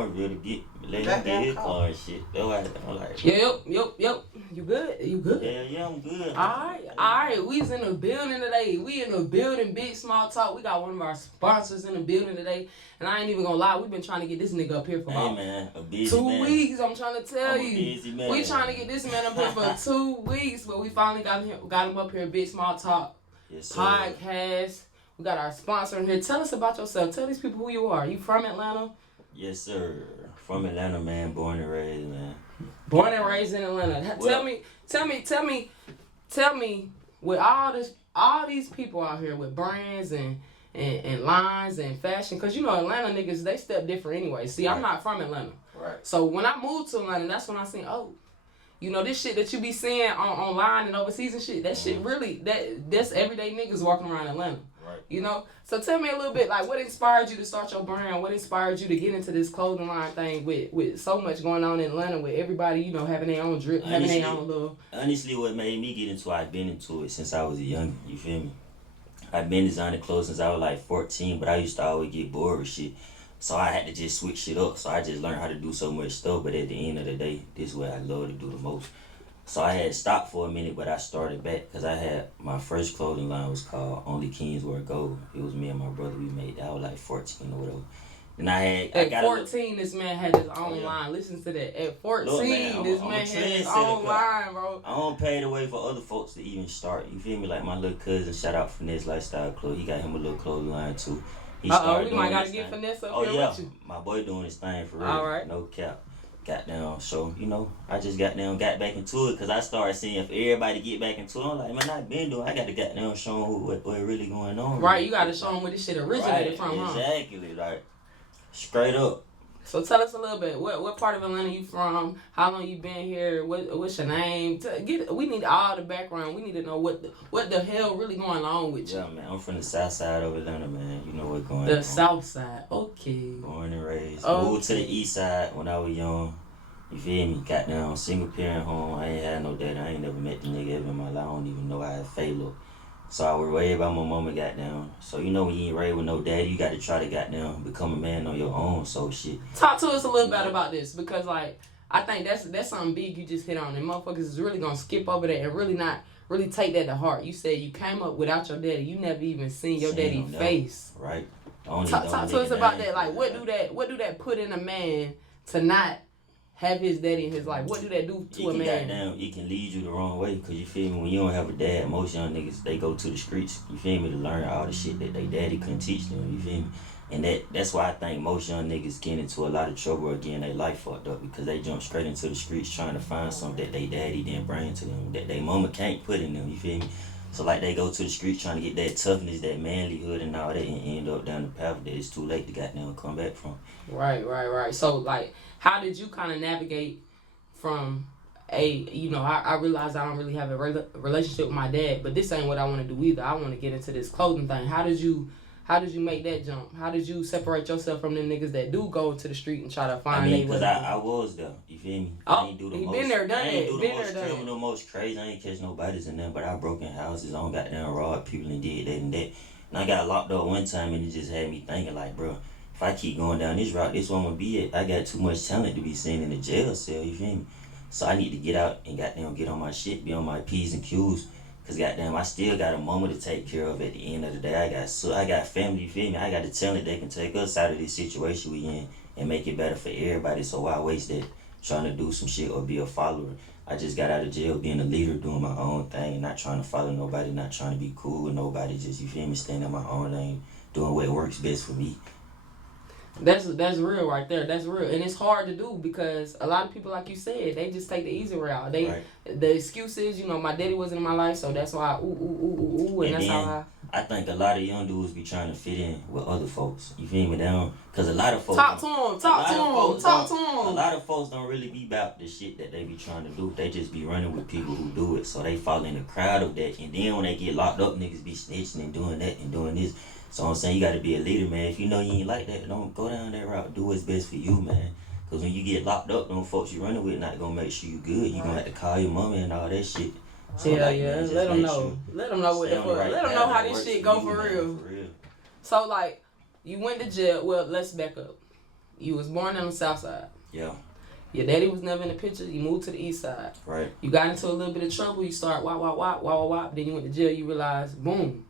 Farmville to let him get his car and shit. That's why I'm like, Yep. You good? Yeah, I'm good. Alright. We's in the building today. We in the building, Big Small Talk. We got one of our sponsors in the building today. And I ain't even gonna lie, we've been trying to get this nigga up here for about a busy 2 man. weeks. I'm trying to tell I'm you. A busy man. We trying to get this man up here for 2 weeks, but we finally got him up here, Big Small Talk podcast. We got our sponsor in here. Tell us about yourself. Tell these people who you are. You from Atlanta? Yes, sir. From Atlanta, man. Born and raised, man. Born and raised in Atlanta. Tell me, with all these people out here with brands and lines and fashion, because you know Atlanta niggas, they step different anyway. See, I'm not from Atlanta. Right. So when I moved to Atlanta, that's when I seen, you know, this shit that you be seeing online and overseas and shit, that shit really, that's everyday niggas walking around Atlanta. Right. You know? So tell me a little bit, like, what inspired you to start your brand? What inspired you to get into this clothing line thing with so much going on in Atlanta, with everybody, you know, having their own drip, having their own little... Honestly, what made me get into it, I've been into it since I was a young, you feel me? I've been designing clothes since I was like 14, but I used to always get bored with shit. So I had to just switch shit up. So I just learned how to do so much stuff, but at the end of the day, this is what I love to do the most. So I had stopped for a minute, but I started back because I had my first clothing line was called Only Kings Wear Gold. It was me and my brother, we made that. I was like 14 or whatever. And at 14, this man had his own line. Listen to that. At 14, look, man, this man had his own line, bro. I don't pay the way for other folks to even start. You feel me? Like my little cousin, shout out Finesse Lifestyle Clothes. He got him a little clothing line too. We might gotta get Finesse up here with you. My boy doing his thing for real. All right. No cap. Got down, so you know, I just got back into it because I started seeing if everybody get back into it. I'm like, man, I been doing. I got to get down, show them what really going on. Right, you got to show them where this shit originated from, huh? Exactly, like straight up. So tell us a little bit. What part of Atlanta you from? How long you been here? What's your name? We need all the background. We need to know what the hell really going on with you. Yeah, man. I'm from the south side of Atlanta, man. You know what's going on. The south side. Okay. Born and raised. Okay. Moved to the east side when I was young. You feel me? Got down, single parent home. I ain't had no daddy. I ain't never met the nigga ever in my life. I don't even know how to Phalo. So I was raised by my mama got down. So you know when you ain't raised with no daddy, you got to try to got down, become a man on your own. So shit. Talk to us a little bit about this, because like I think that's something big you just hit on, and motherfuckers is really gonna skip over that and really not really take that to heart. You said you came up without your daddy. You never even seen your daddy face. Right. Talk to us about that. Like what do that put in a man to not have his daddy in his life? What do that do to a man? It can lead you the wrong way, because you feel me, when you don't have a dad, most young niggas, they go to the streets, you feel me, to learn all the shit that they daddy couldn't teach them, you feel me? And that's why I think most young niggas get into a lot of trouble again, their life fucked up, because they jump straight into the streets trying to find something that they daddy didn't bring to them, that they mama can't put in them, you feel me? So like they go to the streets trying to get that toughness, that manlyhood and all that, and end up down the path that it's too late to goddamn come back from. Right. So like, how did you kind of navigate from I realize I don't really have a relationship with my dad, but this ain't what I want to do either. I want to get into this clothing thing. How did you make that jump? How did you separate yourself from them niggas that do go to the street and try to find their way? Because I was there. You feel me? I ain't do the most. Been there, done I ain't it. do the most criminal, most crazy. I ain't catch nobody's in there, but I broke in houses. I don't got down robbed people and did that and that. And I got locked up one time, and it just had me thinking like, bro, if I keep going down this route, this one I'm gonna be at. I got too much talent to be seen in the jail cell. You feel me? So I need to get out and goddamn get on my shit, be on my P's and Q's. Cause goddamn, I still got a mama to take care of at the end of the day. I got family, you feel me? I got the talent that can take us out of this situation we in and make it better for everybody. So why waste that trying to do some shit or be a follower? I just got out of jail being a leader, doing my own thing, not trying to follow nobody, not trying to be cool with nobody, just, you feel me, staying in my own lane, doing what works best for me. That's real right there. That's real. And it's hard to do because a lot of people, like you said, they just take the easy route. The excuses, my daddy wasn't in my life, so that's why and that's how I think a lot of young dudes be trying to fit in with other folks. You feel me? Because a lot of folks... Talk to them. A lot of folks don't really be about the shit that they be trying to do. They just be running with people who do it. So they fall in the crowd of that. And then when they get locked up, niggas be snitching and doing that and doing this. So I'm saying you got to be a leader, man. If you know you ain't like that, don't go down that route. Do what's best for you, man. Because when you get locked up, them folks you running with not going to make sure you good. You going to have to call your mama and all that shit. So man, let them know. Let them know what the fuck. Let them know how this shit go for real. So, like, you went to jail. Well, let's back up. You was born on the south side. Yeah. Your daddy was never in the picture. You moved to the east side. Right. You got into a little bit of trouble. You start wop. Then you went to jail. You realized, boom,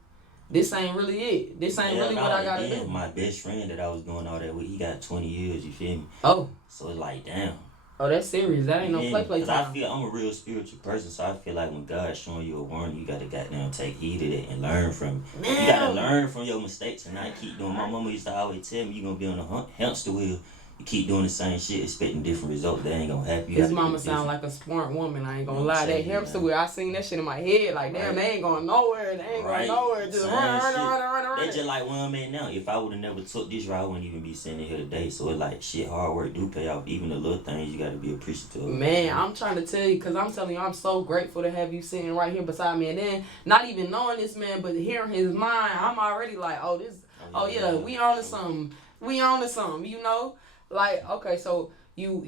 this ain't really it. This ain't really what I gotta do. My best friend that I was doing all that with, he got 20 years. You feel me? Oh. So it's like, damn. Oh, that's serious. That ain't no play time. I feel I'm a real spiritual person, so I feel like when God's showing you a warning, you gotta goddamn take heed of it and learn from it. You gotta learn from your mistakes and not keep doing. My mama used to always tell me, you gonna be on a hamster wheel. You keep doing the same shit, expecting different results. That ain't gonna happen. His mama sound like a smart woman. I ain't gonna lie. That hamster wheel, I seen that shit in my head. Like, damn, they ain't going nowhere. They ain't going nowhere. Just run. They just like where I'm at now. If I would have never took this route, I wouldn't even be sitting here today. So it's like, shit, hard work do pay off. Even the little things, you gotta be appreciative of. Man, I'm trying to tell you, because I'm telling you, I'm so grateful to have you sitting right here beside me. And then, not even knowing this man, but hearing his mind, I'm already like, we on to something. We on to something, you know? Like, okay, so you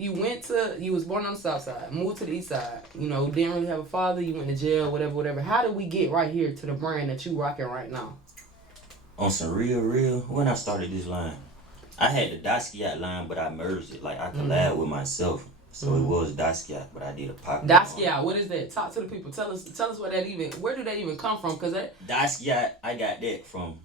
was born on the south side, moved to the east side, you know, didn't really have a father, you went to jail, whatever. How did we get right here to the brand that you rocking right now? On some real, when I started this line, I had the Basquiat line, but I merged it. Like, I collabed with myself. So it was Basquiat, but I did a pop. Basquiat, what is that? Talk to the people. Tell us where did that even come from? Cause that Basquiat, I got that from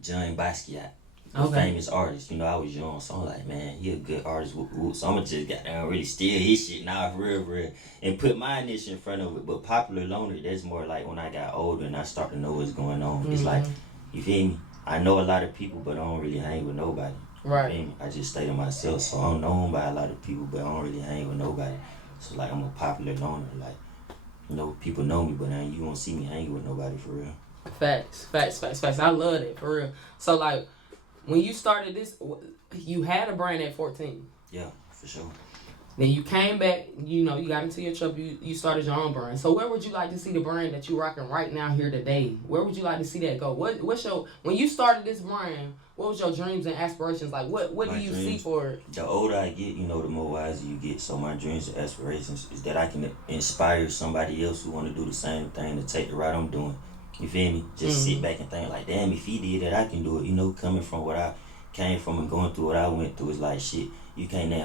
John Basquiat. A famous artist, you know, I was young, so I'm like, man, he a good artist, so I'ma just goddamn really steal his shit now for real, and put my initial in front of it. But Popular Loner, that's more like when I got older and I start to know what's going on. It's like, you feel me? I know a lot of people, but I don't really hang with nobody. Right. You feel me? I just stay to myself, so I'm known by a lot of people, but I don't really hang with nobody. So like, I'm a Popular Loner, like, you know, people know me, but now you won't see me hanging with nobody for real. Facts. I love it, for real. So like, when you started this, you had a brand at 14. Yeah, for sure. Then you came back, you know, you got into your trouble, you started your own brand. So where would you like to see the brand that you rocking right now here today? Where would you like to see that go? When you started this brand, what was your dreams and aspirations? Like, what do you see for it? The older I get, you know, the more wiser you get. So my dreams and aspirations is that I can inspire somebody else who want to do the same thing, to take the route I'm doing. You feel me? Just sit back and think like, damn, if he did that, I can do it. You know, coming from what I came from and going through what I went through, is like, shit, you can't let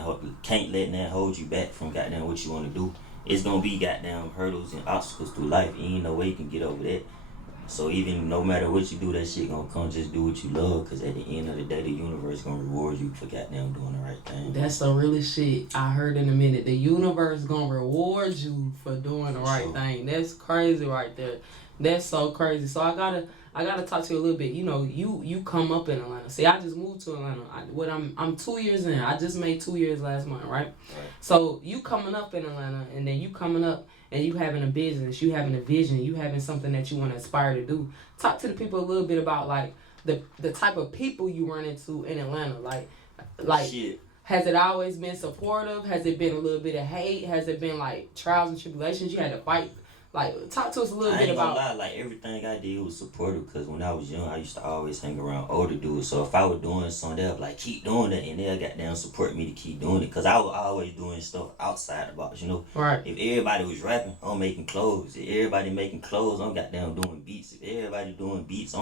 that hold you back from goddamn what you want to do. It's gonna be goddamn hurdles and obstacles through life. You ain't no way you can get over that. So even no matter what you do, that shit gonna come. Just do what you love, because at the end of the day, the universe gonna reward you for goddamn doing the right thing. That's the realest shit I heard in a minute. The universe gonna reward you for doing the right thing. That's crazy right there. That's so crazy. So I gotta talk to you a little bit. You know, you come up in Atlanta. See, I just moved to Atlanta. I'm 2 years in. I just made 2 years last month, right? So you coming up in Atlanta, and then you coming up and you having a business, you having a vision, you having something that you want to aspire to do. Talk to the people a little bit about like the type of people you run into in Atlanta. Like shit. Has it always been supportive? Has it been a little bit of hate? Has it been like trials and tribulations you had to fight? Like, talk to us a little bit about. I ain't gonna lie, like, everything I did was supportive, because when I was young, I used to always hang around older dudes. So if I was doing something, they'll like, keep doing that, and they'll goddamn support me to keep doing it, because I was always doing stuff outside the box, you know? Right. If everybody was rapping, I'm making clothes. If everybody making clothes, I'm goddamn doing beats. If everybody doing beats,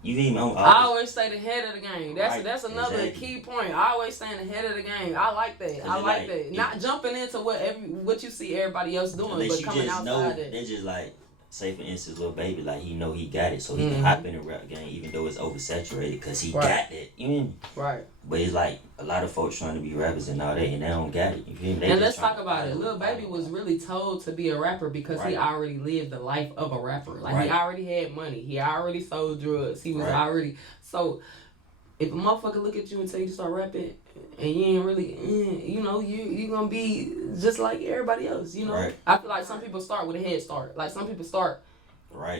you feel me? I always stay the head of the game. That's another key point. I always staying the head of the game. I like that. I like that. Not jumping into what you see everybody else doing, but coming outside it. They just like, say for instance, Lil Baby, like, he know he got it, so he can hop in the rap game, even though it's oversaturated, because he got that. You mean? Right. But it's like a lot of folks trying to be rappers and all that, and they don't got it. You feel me? And let's talk about it. Lil Baby was really told to be a rapper because he already lived the life of a rapper. Like, he already had money. He already sold drugs. He was already... So, if a motherfucker look at you and tell you to start rapping, and you ain't really, you know, you gonna be just like everybody else, you know? Right. I feel like some people start with a head start. Like, some people start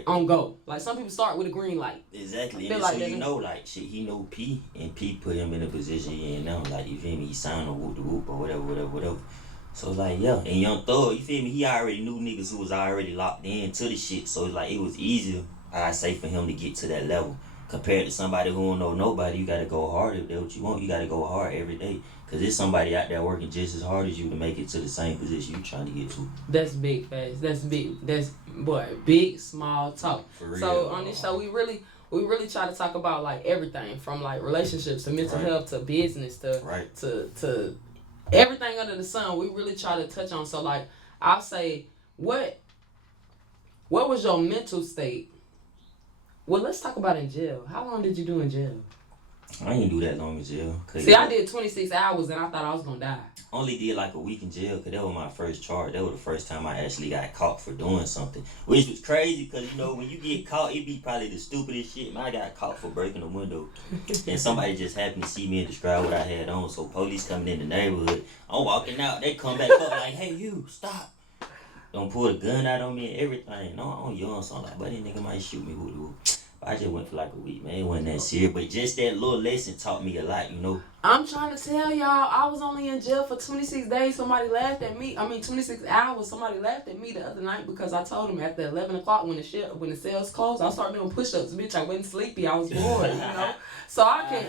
on go. Like, some people start with a green light. Exactly. And so, you know, like, shit, he know P, and P put him in the position he in now. Like, you feel me? He signed on Whoop the Whoop or whatever. So, like, yeah. And Young Thug, you feel me? He already knew niggas who was already locked into the shit. So, it's like, it was easier, I say, for him to get to that level. Compared to somebody who don't know nobody, you gotta go hard if that's what you want. You gotta go hard every day, cause there's somebody out there working just as hard as you to make it to the same position you trying to get to. That's big, guys. That's big. That's big, small talk. For real. So on this show, we really try to talk about like everything from like relationships to mental health to business to everything under the sun. We really try to touch on. So like I'll say, what was your mental state? Well, let's talk about in jail. How long did you do in jail? I didn't do that long in jail. See, I did 26 hours and I thought I was gonna die. Only did like a week in jail because that was my first charge. That was the first time I actually got caught for doing something, which was crazy because, you know, when you get caught, it be probably the stupidest shit. Man, I got caught for breaking a window and somebody just happened to see me and describe what I had on. So police coming in the neighborhood, I'm walking out, they come back up like, hey, you, stop. Don't pull a gun out on me and everything. No, I'm young, so I'm like, but this nigga might shoot me. I just went for like a week, man. It wasn't that serious, but just that little lesson taught me a lot, you know. I'm trying to tell y'all, I was only in jail for 26 days. Somebody laughed at me. 26 hours. Somebody laughed at me the other night because I told them after 11 o'clock when the cells closed, I started doing push-ups. Bitch, I wasn't sleepy. I was bored, you know. So I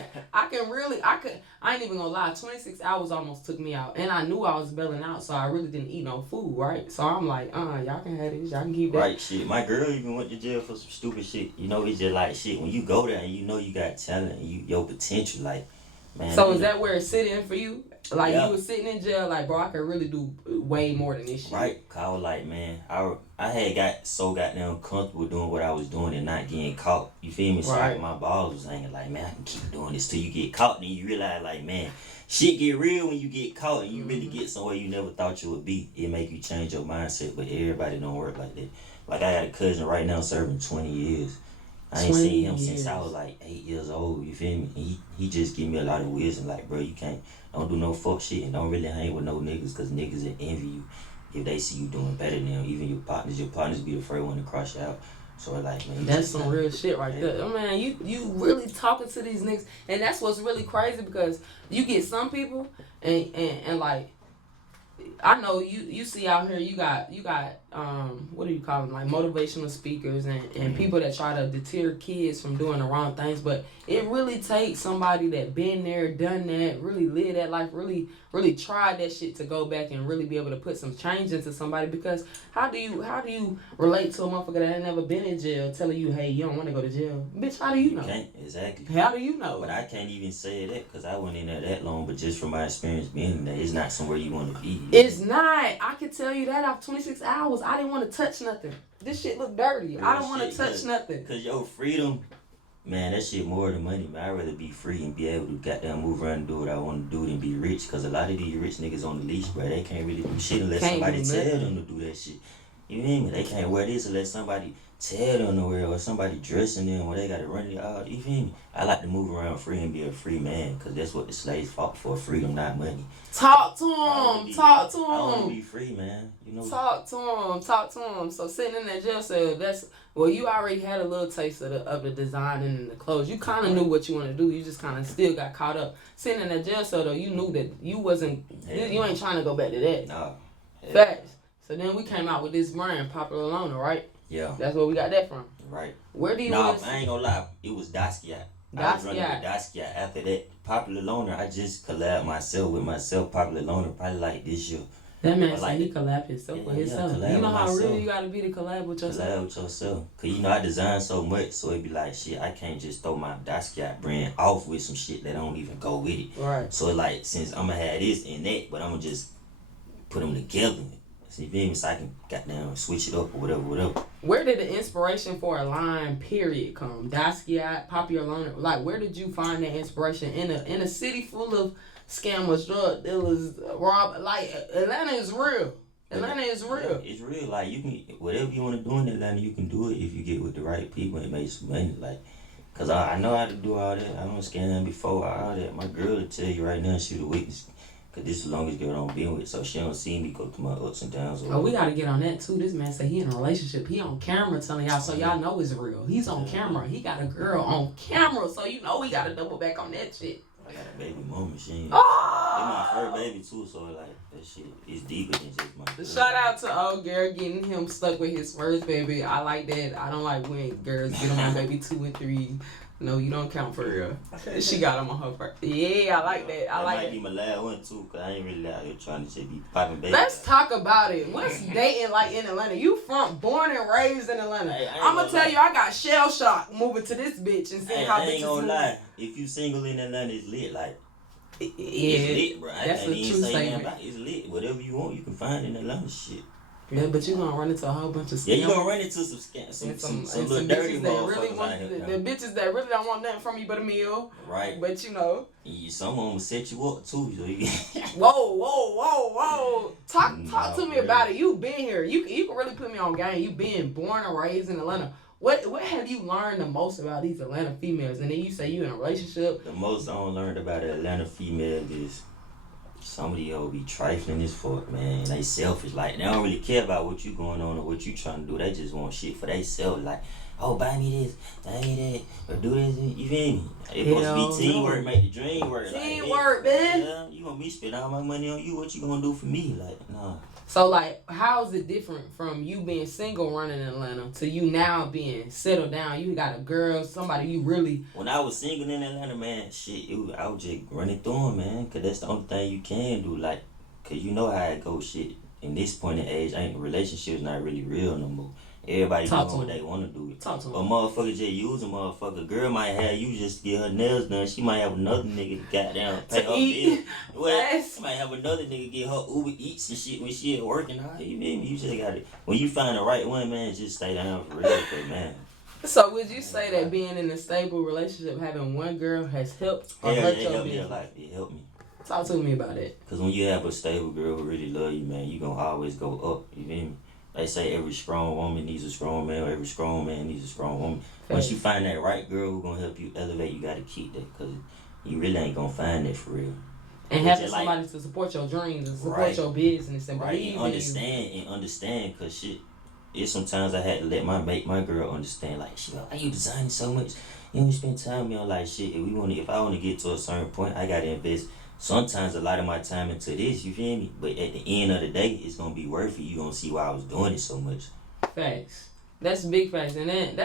ain't even gonna lie. 26 hours almost took me out, and I knew I was bailing out, so I really didn't eat no food, right? So I'm like, y'all can have this. Y'all can keep that. Right, shit. My girl even went to jail for some stupid shit. You know, it's just like shit. When you go there and you know you got talent and your potential, like. Man, so is that where it's sitting for you? Like you was sitting in jail, like, bro, I could really do way more than this shit. Right, cause I was like, man, I had got so goddamn comfortable doing what I was doing and not getting caught. You feel me? So like, my balls was hanging like, man, I can keep doing this till you get caught. And then you realize like, man, shit get real when you get caught and you really get somewhere you never thought you would be. It make you change your mindset, but everybody don't work like that. Like I got a cousin right now serving 20 years. I ain't seen him since I was like 8 years old, you feel me? And he just give me a lot of wisdom, like, bro, you don't do no fuck shit and don't really hang with no niggas because niggas will envy you if they see you doing better than them. Even your partners be the first one to cross you out. So like, man, that's some real shit right there. Oh, man, you really talking to these niggas, and that's what's really crazy because you get some people and like, I know you see out here you got what do you call them, like motivational speakers and people that try to deter kids from doing the wrong things, but it really takes somebody that been there, done that, really lived that life, really tried that shit to go back and really be able to put some change into somebody. Because how do you relate to a motherfucker that ain't never been in jail telling you, hey, you don't want to go to jail? Bitch, how do you know? Can't, exactly. How do you know? But I can't even say that because I wasn't in there that long, but just from my experience being in there, it's not somewhere you want to be. It's not. I can tell you that after 26 hours, I didn't want to touch nothing. This shit look dirty. Real I don't want to touch nothing. Because your freedom, man, that shit more than money, man. I'd rather be free and be able to goddamn move around and do what I want to do than be rich. Because a lot of these rich niggas on the leash, bro, they can't really do shit unless somebody tell them to do that shit. You feel me? They can't wear this unless somebody tell them to wear, or somebody dressing them, or they got to run it out. You feel me? I like to move around free and be a free man, because that's what the slaves fought for, freedom, not money. Talk to him. Talk to him. I want to be free, man. You know. Talk to him. So sitting in that jail cell, you already had a little taste of the design and the clothes. You kind of knew what you wanted to do. You just kind of still got caught up. Sitting in that jail cell, though, you knew that you wasn't, you ain't trying to go back to that. No. Facts. So then we came out with this brand, Popular Loner, right? Yeah. That's where we got that from. Right. Where do you I ain't gonna lie. It was Daskiat. I was running with Daskiat. After that, Popular Loner, I just collabed myself, Popular Loner, probably like this year. That man said he collabed himself with himself. You know how real you gotta be to collab with yourself? Collab with yourself. Cause you know I design so much, so it be like, shit, I can't just throw my Daskiat brand off with some shit that don't even go with it. Right. So like, since I'm gonna have this and that, but I'm gonna just put them together. So you feel me? So I can goddamn switch it up or whatever. Where did the inspiration for a line period come? Daskiat, Popular Loner. Like, where did you find that inspiration in a city full of scammers, drug dealers, like Atlanta is real. Atlanta is real. It's real. Like you can whatever you want to do in Atlanta, you can do it if you get with the right people and make some money. Like, cause I know how to do all that. I don't scam before all that. My girl will tell you right now she the witness. Cause this is the longest girl I've been with, so she don't see me go through my ups and downs. Oh, we gotta get on that too. This man said he in a relationship. He on camera telling y'all, so y'all know it's real. He's on camera. He got a girl on camera, so you know we gotta double back on that shit. I got a baby mama. She ain't. Oh! It's my first baby too, so like that shit is deeper than just my girl. Shout out to old girl getting him stuck with his first baby. I like that. I don't like when girls get on baby 2 and 3. No, you don't count for real. She got them on her first. Yeah, I like that. I like might that. be my last one too, cause I ain't really out here trying to just be popping baby. Let's talk about it. What's dating like in Atlanta? You born and raised in Atlanta. Hey, I'm gonna tell you, I got shell shock moving to this bitch and seeing how I ain't bitches gonna move. lie. If you single in Atlanta, it's lit. Like Yeah, it's lit, bro. I that's can't a even true say nothing statement. about it. It's lit. Whatever you want, you can find in Atlanta. Shit. Yeah, but you gonna run into a whole bunch of Yeah, you scams. gonna run into some And some little dirty bitches that really motherfuckers want out here. the bitches that really don't want nothing from you but a meal. Right. But you know. Yeah, some of them will set you up too. So you Whoa. Talk to me really. about it. You been here. You can really put me on game. You been born and raised in Atlanta. What have you learned the most about these Atlanta females? And then you say you in a relationship. The most I done learned about an Atlanta female is some of these hoes be trifling as fuck, man. They selfish. Like, they don't really care about what you going on or what you trying to do. They just want shit for they self. Like, oh, buy me this, buy me that, or do this. You feel me? It's supposed to be teamwork, make the dream work. Teamwork, like, man. Yeah, you gonna be spending all my money on you. What you gonna do for me? Like, nah. So, like, how is it different from you being single running in Atlanta to you now being settled down? You got a girl, somebody you really... When I was single in Atlanta, man, shit, I was just running through them, man. Because that's the only thing you can do. Like, because you know how it goes, shit. In this point in age, relationships not really real no more. Everybody doing what they want to do. Talk to A me. motherfucker just use a motherfucker. Girl might have you just to get her nails done. She might have another nigga to goddamn pay her eat. bill. Well, Yes. she might have another nigga get her Uber Eats and shit when she at work and all. You mean me? You just got to... When you find the right one, man, just stay down for real, but man. So, would you say that being in a stable relationship, having one girl has helped or Yeah, hurt it your helped me a business? lot. It helped me. Talk to me about it. Because when you have a stable girl who really love you, man, you gonna always go up. You feel me? They say every strong woman needs a strong man, or every strong man needs a strong woman. Once you find that right girl who gonna help you elevate, you gotta keep that. Because you really ain't gonna find that for real. And having somebody to support your dreams and support your business and believe and understand. Because shit, it's sometimes I had to make my girl understand. Like, she like, why you designing so much? You don't spend time with me on like shit. If I want to get to a certain point, I gotta invest sometimes a lot of my time into this, you feel me? But at the end of the day, it's gonna be worth it. You gonna see why I was doing it so much. Facts. That's big facts. And then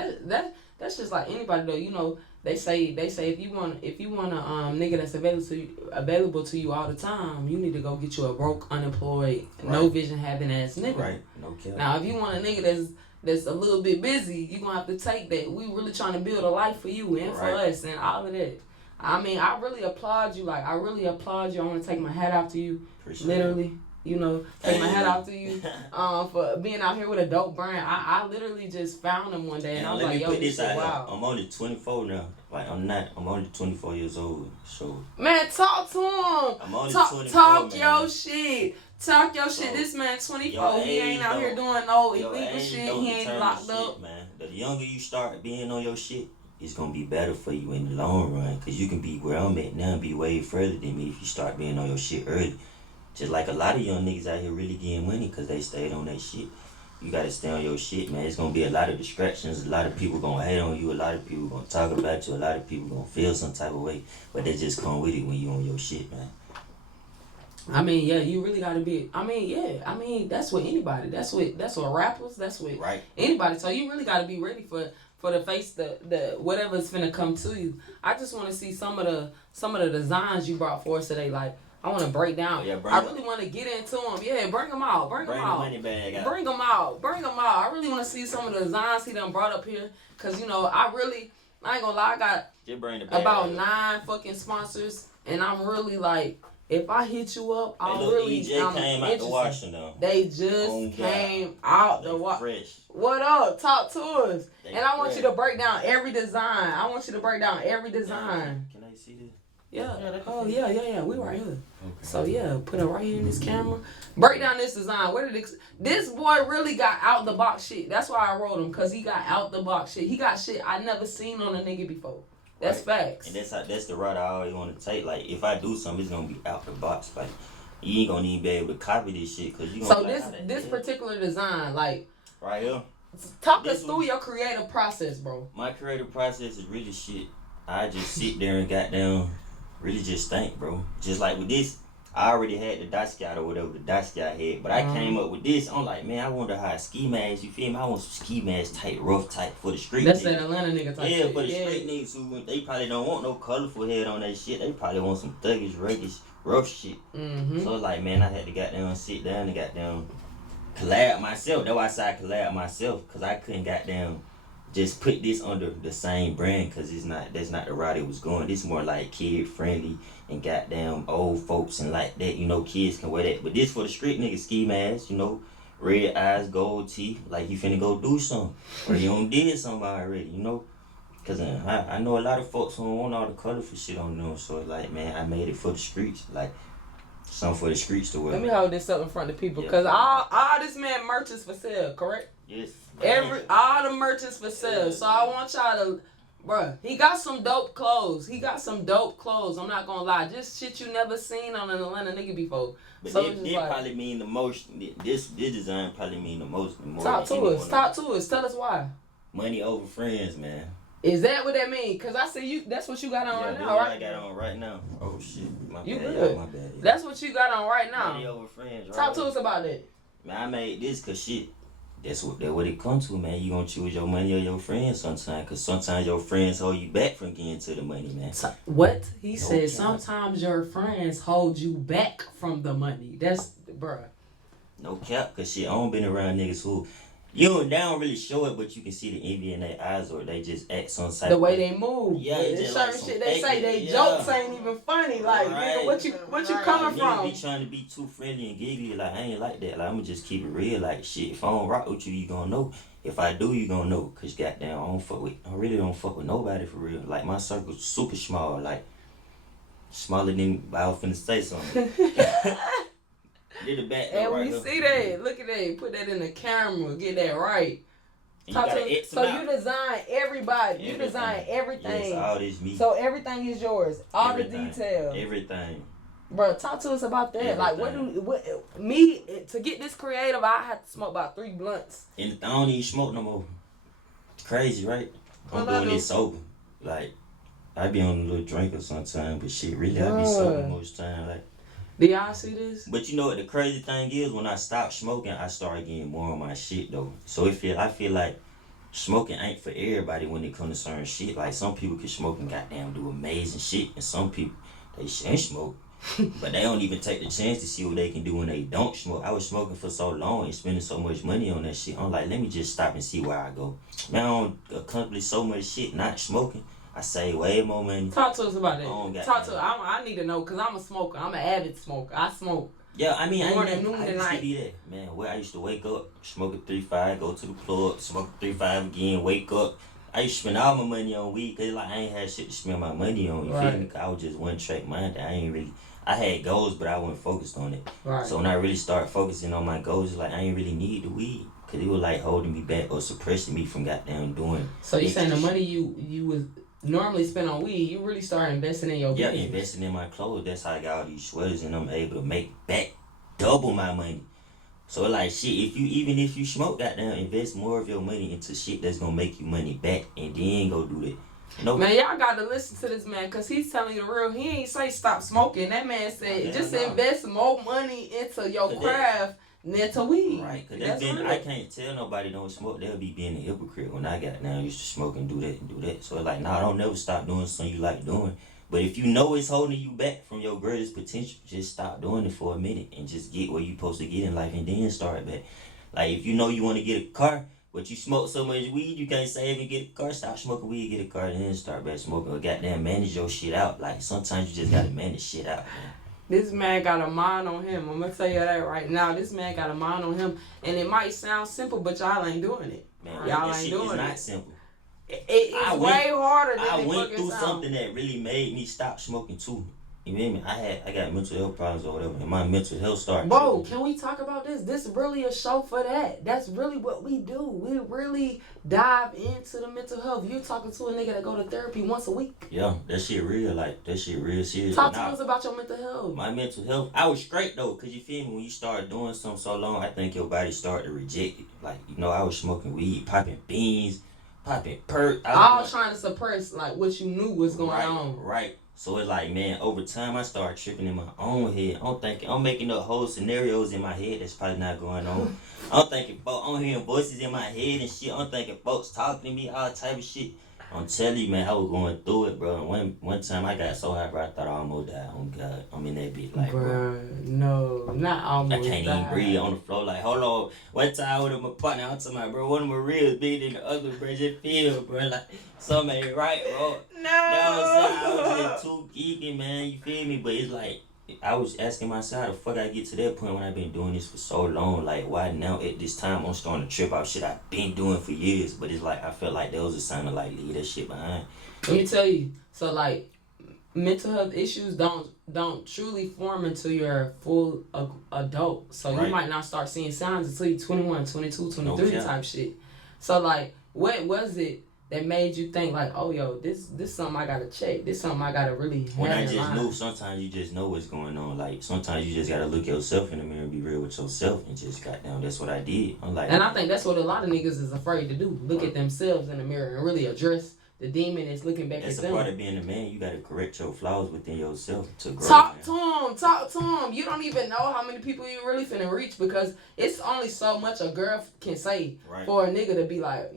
that's just like anybody though. You know, they say if you want nigga that's available to you all the time, you need to go get you a broke, unemployed, no vision having ass nigga. Right. No kidding. Now if you want a nigga that's a little bit busy, you gonna have to take that. We really trying to build a life for you and for us and all of that. I mean, I really applaud you. Like, I really applaud you. I want to take my hat off to you. Appreciate literally. You know, take my hat off to you for being out here with a dope brand. I literally just found him one day and I was like, yo, this shit wow. I'm only 24 now. Like, I'm only 24 years old. So, man, talk to him. I'm only 24, talk man. your shit. Talk your shit. This man 24. He ain't out here doing no illegal shit. He ain't locked up. Man. The younger you start being on your shit, it's gonna be better for you in the long run. Cause you can be where I'm at now and be way further than me if you start being on your shit early. Just like a lot of young niggas out here really getting money cause they stayed on that shit. You gotta stay on your shit, man. It's gonna be a lot of distractions. A lot of people gonna hate on you. A lot of people gonna talk about you. A lot of people gonna feel some type of way. But they just come with it when you on your shit, man. I mean, yeah, you really gotta be. I mean, that's with anybody. That's with rappers. That's with anybody. So you really gotta be ready for the face the whatever's finna come to you. I just want to see some of the designs you brought for us today. Like, I want to break down. Yeah, I really want to get into them. Yeah, bring them out. Bring them out. Money bag out. Bring them out. Bring them out. I really want to see some of the designs he done brought up here. Cause you know, I ain't gonna lie. I got about 9 fucking sponsors, and I'm really like, if I hit you up, I'm came out the washing though. They just came out the wash. Fresh. What up? Talk to us. They and I want fresh. you to break down every design. Can I see this? Yeah. Oh yeah. We right here. Okay. So yeah, put it right here in this camera. Break down this design. Where did this boy really got out the box shit? That's why I wrote him, cause he got out the box shit. He got shit I never seen on a nigga before. That's facts. And that's the route I always want to take. Like, if I do something, it's gonna be out the box. Like, you ain't gonna even be able to copy this shit, cause you gonna. So this particular design, like, right here. Talk us through your creative process, bro. My creative process is really shit. I just sit there and goddamn really just think, bro. Just like with this, I already had the Dascout or whatever the Dascout had, but I came up with this. I'm like, man, I wonder how a ski mask, you feel me? I want some ski mask type, rough type for the street That's niggas. that Atlanta nigga type Yeah, shit. for the street niggas who, they probably don't want no colorful head on that shit. They probably want some thuggish, ruggish, rough shit. Mm-hmm. So, like, man, I had to goddamn sit down and goddamn collab myself. That's why I said I collab myself, because I couldn't goddamn just put this under the same brand, because that's not the route it was going. This more like kid friendly and goddamn old folks and like that, you know, kids can wear that. But this for the street niggas, ski mask, you know, red eyes, gold teeth, like you finna go do something, or you done did something already, you know. Cause I know a lot of folks who don't want all the colorful shit on them, so like, man, I made it for the streets, like something for the streets to wear. Let me hold this up in front of people, Yeah. cause all this man merch is for sale, correct? Yes. All the merch is for sale. So I want y'all to, bruh, he got some dope clothes. I'm not gonna lie, just shit you never seen on an Atlanta nigga before. But So they it's just like, probably mean the most. This design probably mean the most. More talk than to anyone us. else. Tell us why. Money over friends, man. Is that what that mean? Cause I see you. That's what you got on right That's now, what right? I got on right now. Oh shit, my You bad. good. Y'all, my bad. Yeah. That's what you got on right Money now. over friends. Right? Talk to us about that. Man, I made this cause shit. That's what it come to, man. You gonna choose your money or your friends sometimes, cause sometimes your friends hold you back from getting to the money, man. What he No said? cap. Sometimes your friends hold you back from the money. That's bruh. No cap, cause shit, I don't been around niggas who, they don't really show it, but you can see the envy in their eyes, or they just act some type The of way they move. Yeah, It's it's just certain like some shit they say. They fake- jokes yeah. ain't even funny. Like, Right. nigga, what you coming Niggas from? be trying to be too friendly and giggly, like I ain't like that. Like I'ma just keep it real. Like shit, if I don't rock with you, you gonna know. If I do, you gonna know. Cause goddamn, I really don't fuck with nobody for real. Like my circle's super small, like smaller than I was finna say something. Did the back And right we here. see that. Look at that. Put that in the camera. Get that right. And Talk you gotta to X so them you out. design everybody. You design everything. Yes, all this me. So everything is yours. All Everything. the details. Everything. Bro, talk to us about that. Everything. Like, to get this creative, I had to smoke about 3 blunts. And I don't even smoke no more. Crazy, right? I'm Well, I doing know. this sober. Like, I be on a little drinker sometimes, but shit, really, I be sober most time. Like, Do y'all see this? but you know what the crazy thing is? When I stop smoking, I start getting more on my shit though. So I feel like smoking ain't for everybody when it comes to certain shit. Like some people can smoke and goddamn do amazing shit, and some people they shouldn't smoke. But they don't even take the chance to see what they can do when they don't smoke. I was smoking for so long and spending so much money on that shit. I'm like, let me just stop and see where I go. Man, I don't accomplish so much shit not smoking. I save way more money. Talk to us about that. Oh, God. Talk to us. I need to know because I'm a smoker. I'm an avid smoker. I smoke. Yeah, I mean, I Morning, used noon, and to night. be that. Man, where I used to wake up, smoke a 3-5, go to the plug, smoke a 3-5 again, wake up. I used to spend all my money on weed because like, I ain't had shit to spend my money on. You feel me? 'Cause I was just one track minded. I had goals, but I wasn't focused on it. Right. So when I really started focusing on my goals, it's like I ain't really need the weed. Because it was like holding me back or suppressing me from goddamn doing. So you saying the extra money you was normally spend on weed, you really start investing in your Yeah, business. investing in my clothes. That's how I got all these sweaters and I'm able to make back double my money. So like shit, even if you smoke, goddamn, invest more of your money into shit that's gonna make you money back and then go do that. No, Man, y'all got to listen to this man because he's telling you the real. He ain't say stop smoking. That man said Yeah, just no. invest more money into your 'Cause craft than to weed. right? Cause That's real. I can't tell nobody don't smoke. They'll be being a hypocrite when I got now used to smoke and do that and do that. So like, nah, don't never stop doing something you like doing. But if you know it's holding you back from your greatest potential, just stop doing it for a minute and just get where you supposed to get in life and then start back. Like if you know you want to get a car, but you smoke so much weed you can't save and get a car, stop smoking weed, get a car, and then start back smoking. Or goddamn manage your shit out. Like sometimes you just gotta manage shit out, man. This man got a mind on him. I'm going to tell you that right now. This man got a mind on him. And it might sound simple, but y'all ain't doing it. Man, Y'all this ain't shit is doing not it. simple. It's I way harder than I it went fucking through sound. something that really made me stop smoking too. You feel me? I got mental health problems or whatever, and my mental health started. Bro, tripping. can we talk about this? This really a show for that. That's really what we do. We really dive into the mental health. You're talking to a nigga that go to therapy once a week. Yeah, that shit real. Like that shit real serious. Talk But to nah, us about your mental health. my mental health, I was straight though, cause you feel me. When you start doing something so long, I think your body started to reject it. Like I was smoking weed, popping beans, popping perk. I was trying to suppress like what you knew was going right, on. Right. So it's like, man, over time I start tripping in my own head. I'm making up whole scenarios in my head that's probably not going on. I'm hearing voices in my head and shit. I'm thinking folks talking to me, all type of shit. I'm telling you, man, I was going through it, bro. And one time I got so high, bro, I thought I almost died. Oh God, I'm in that bitch, like, bro. No, not almost. I can't even breathe on the floor. Like, hold on. One time with my partner, I'm talking about, bro, one of my ribs bigger than the other, bro. Just feel, bro, like something ain't right, bro. No. That was it. I was just too geeky, man. You feel me? But it's like, I was asking myself, how the fuck I get to that point when I've been doing this for so long? Like, why now at this time I'm starting to trip out shit I've been doing for years? But it's like, I felt like there was a sign to like leave that shit behind. Let me tell you. So like, mental health issues don't truly form until you're a full adult. So Right. you might not start seeing signs until you're 21, 22, 23 No, yeah. type shit. So like, what was it that made you think like, oh yo, this something I gotta check. This something I gotta really have When I in just mind. knew, sometimes you just know what's going on. Like, sometimes you just gotta look yourself in the mirror and be real with yourself and just goddamn, that's what I did. I'm like, And I think that's what a lot of niggas is afraid to do. Look Right. at themselves in the mirror and really address the demon that's looking back that's at a them. part of being a man. You gotta correct your flaws within yourself to grow. Talk man. to him. You don't even know how many people you really finna reach because it's only so much a girl can say Right. for a nigga to be like,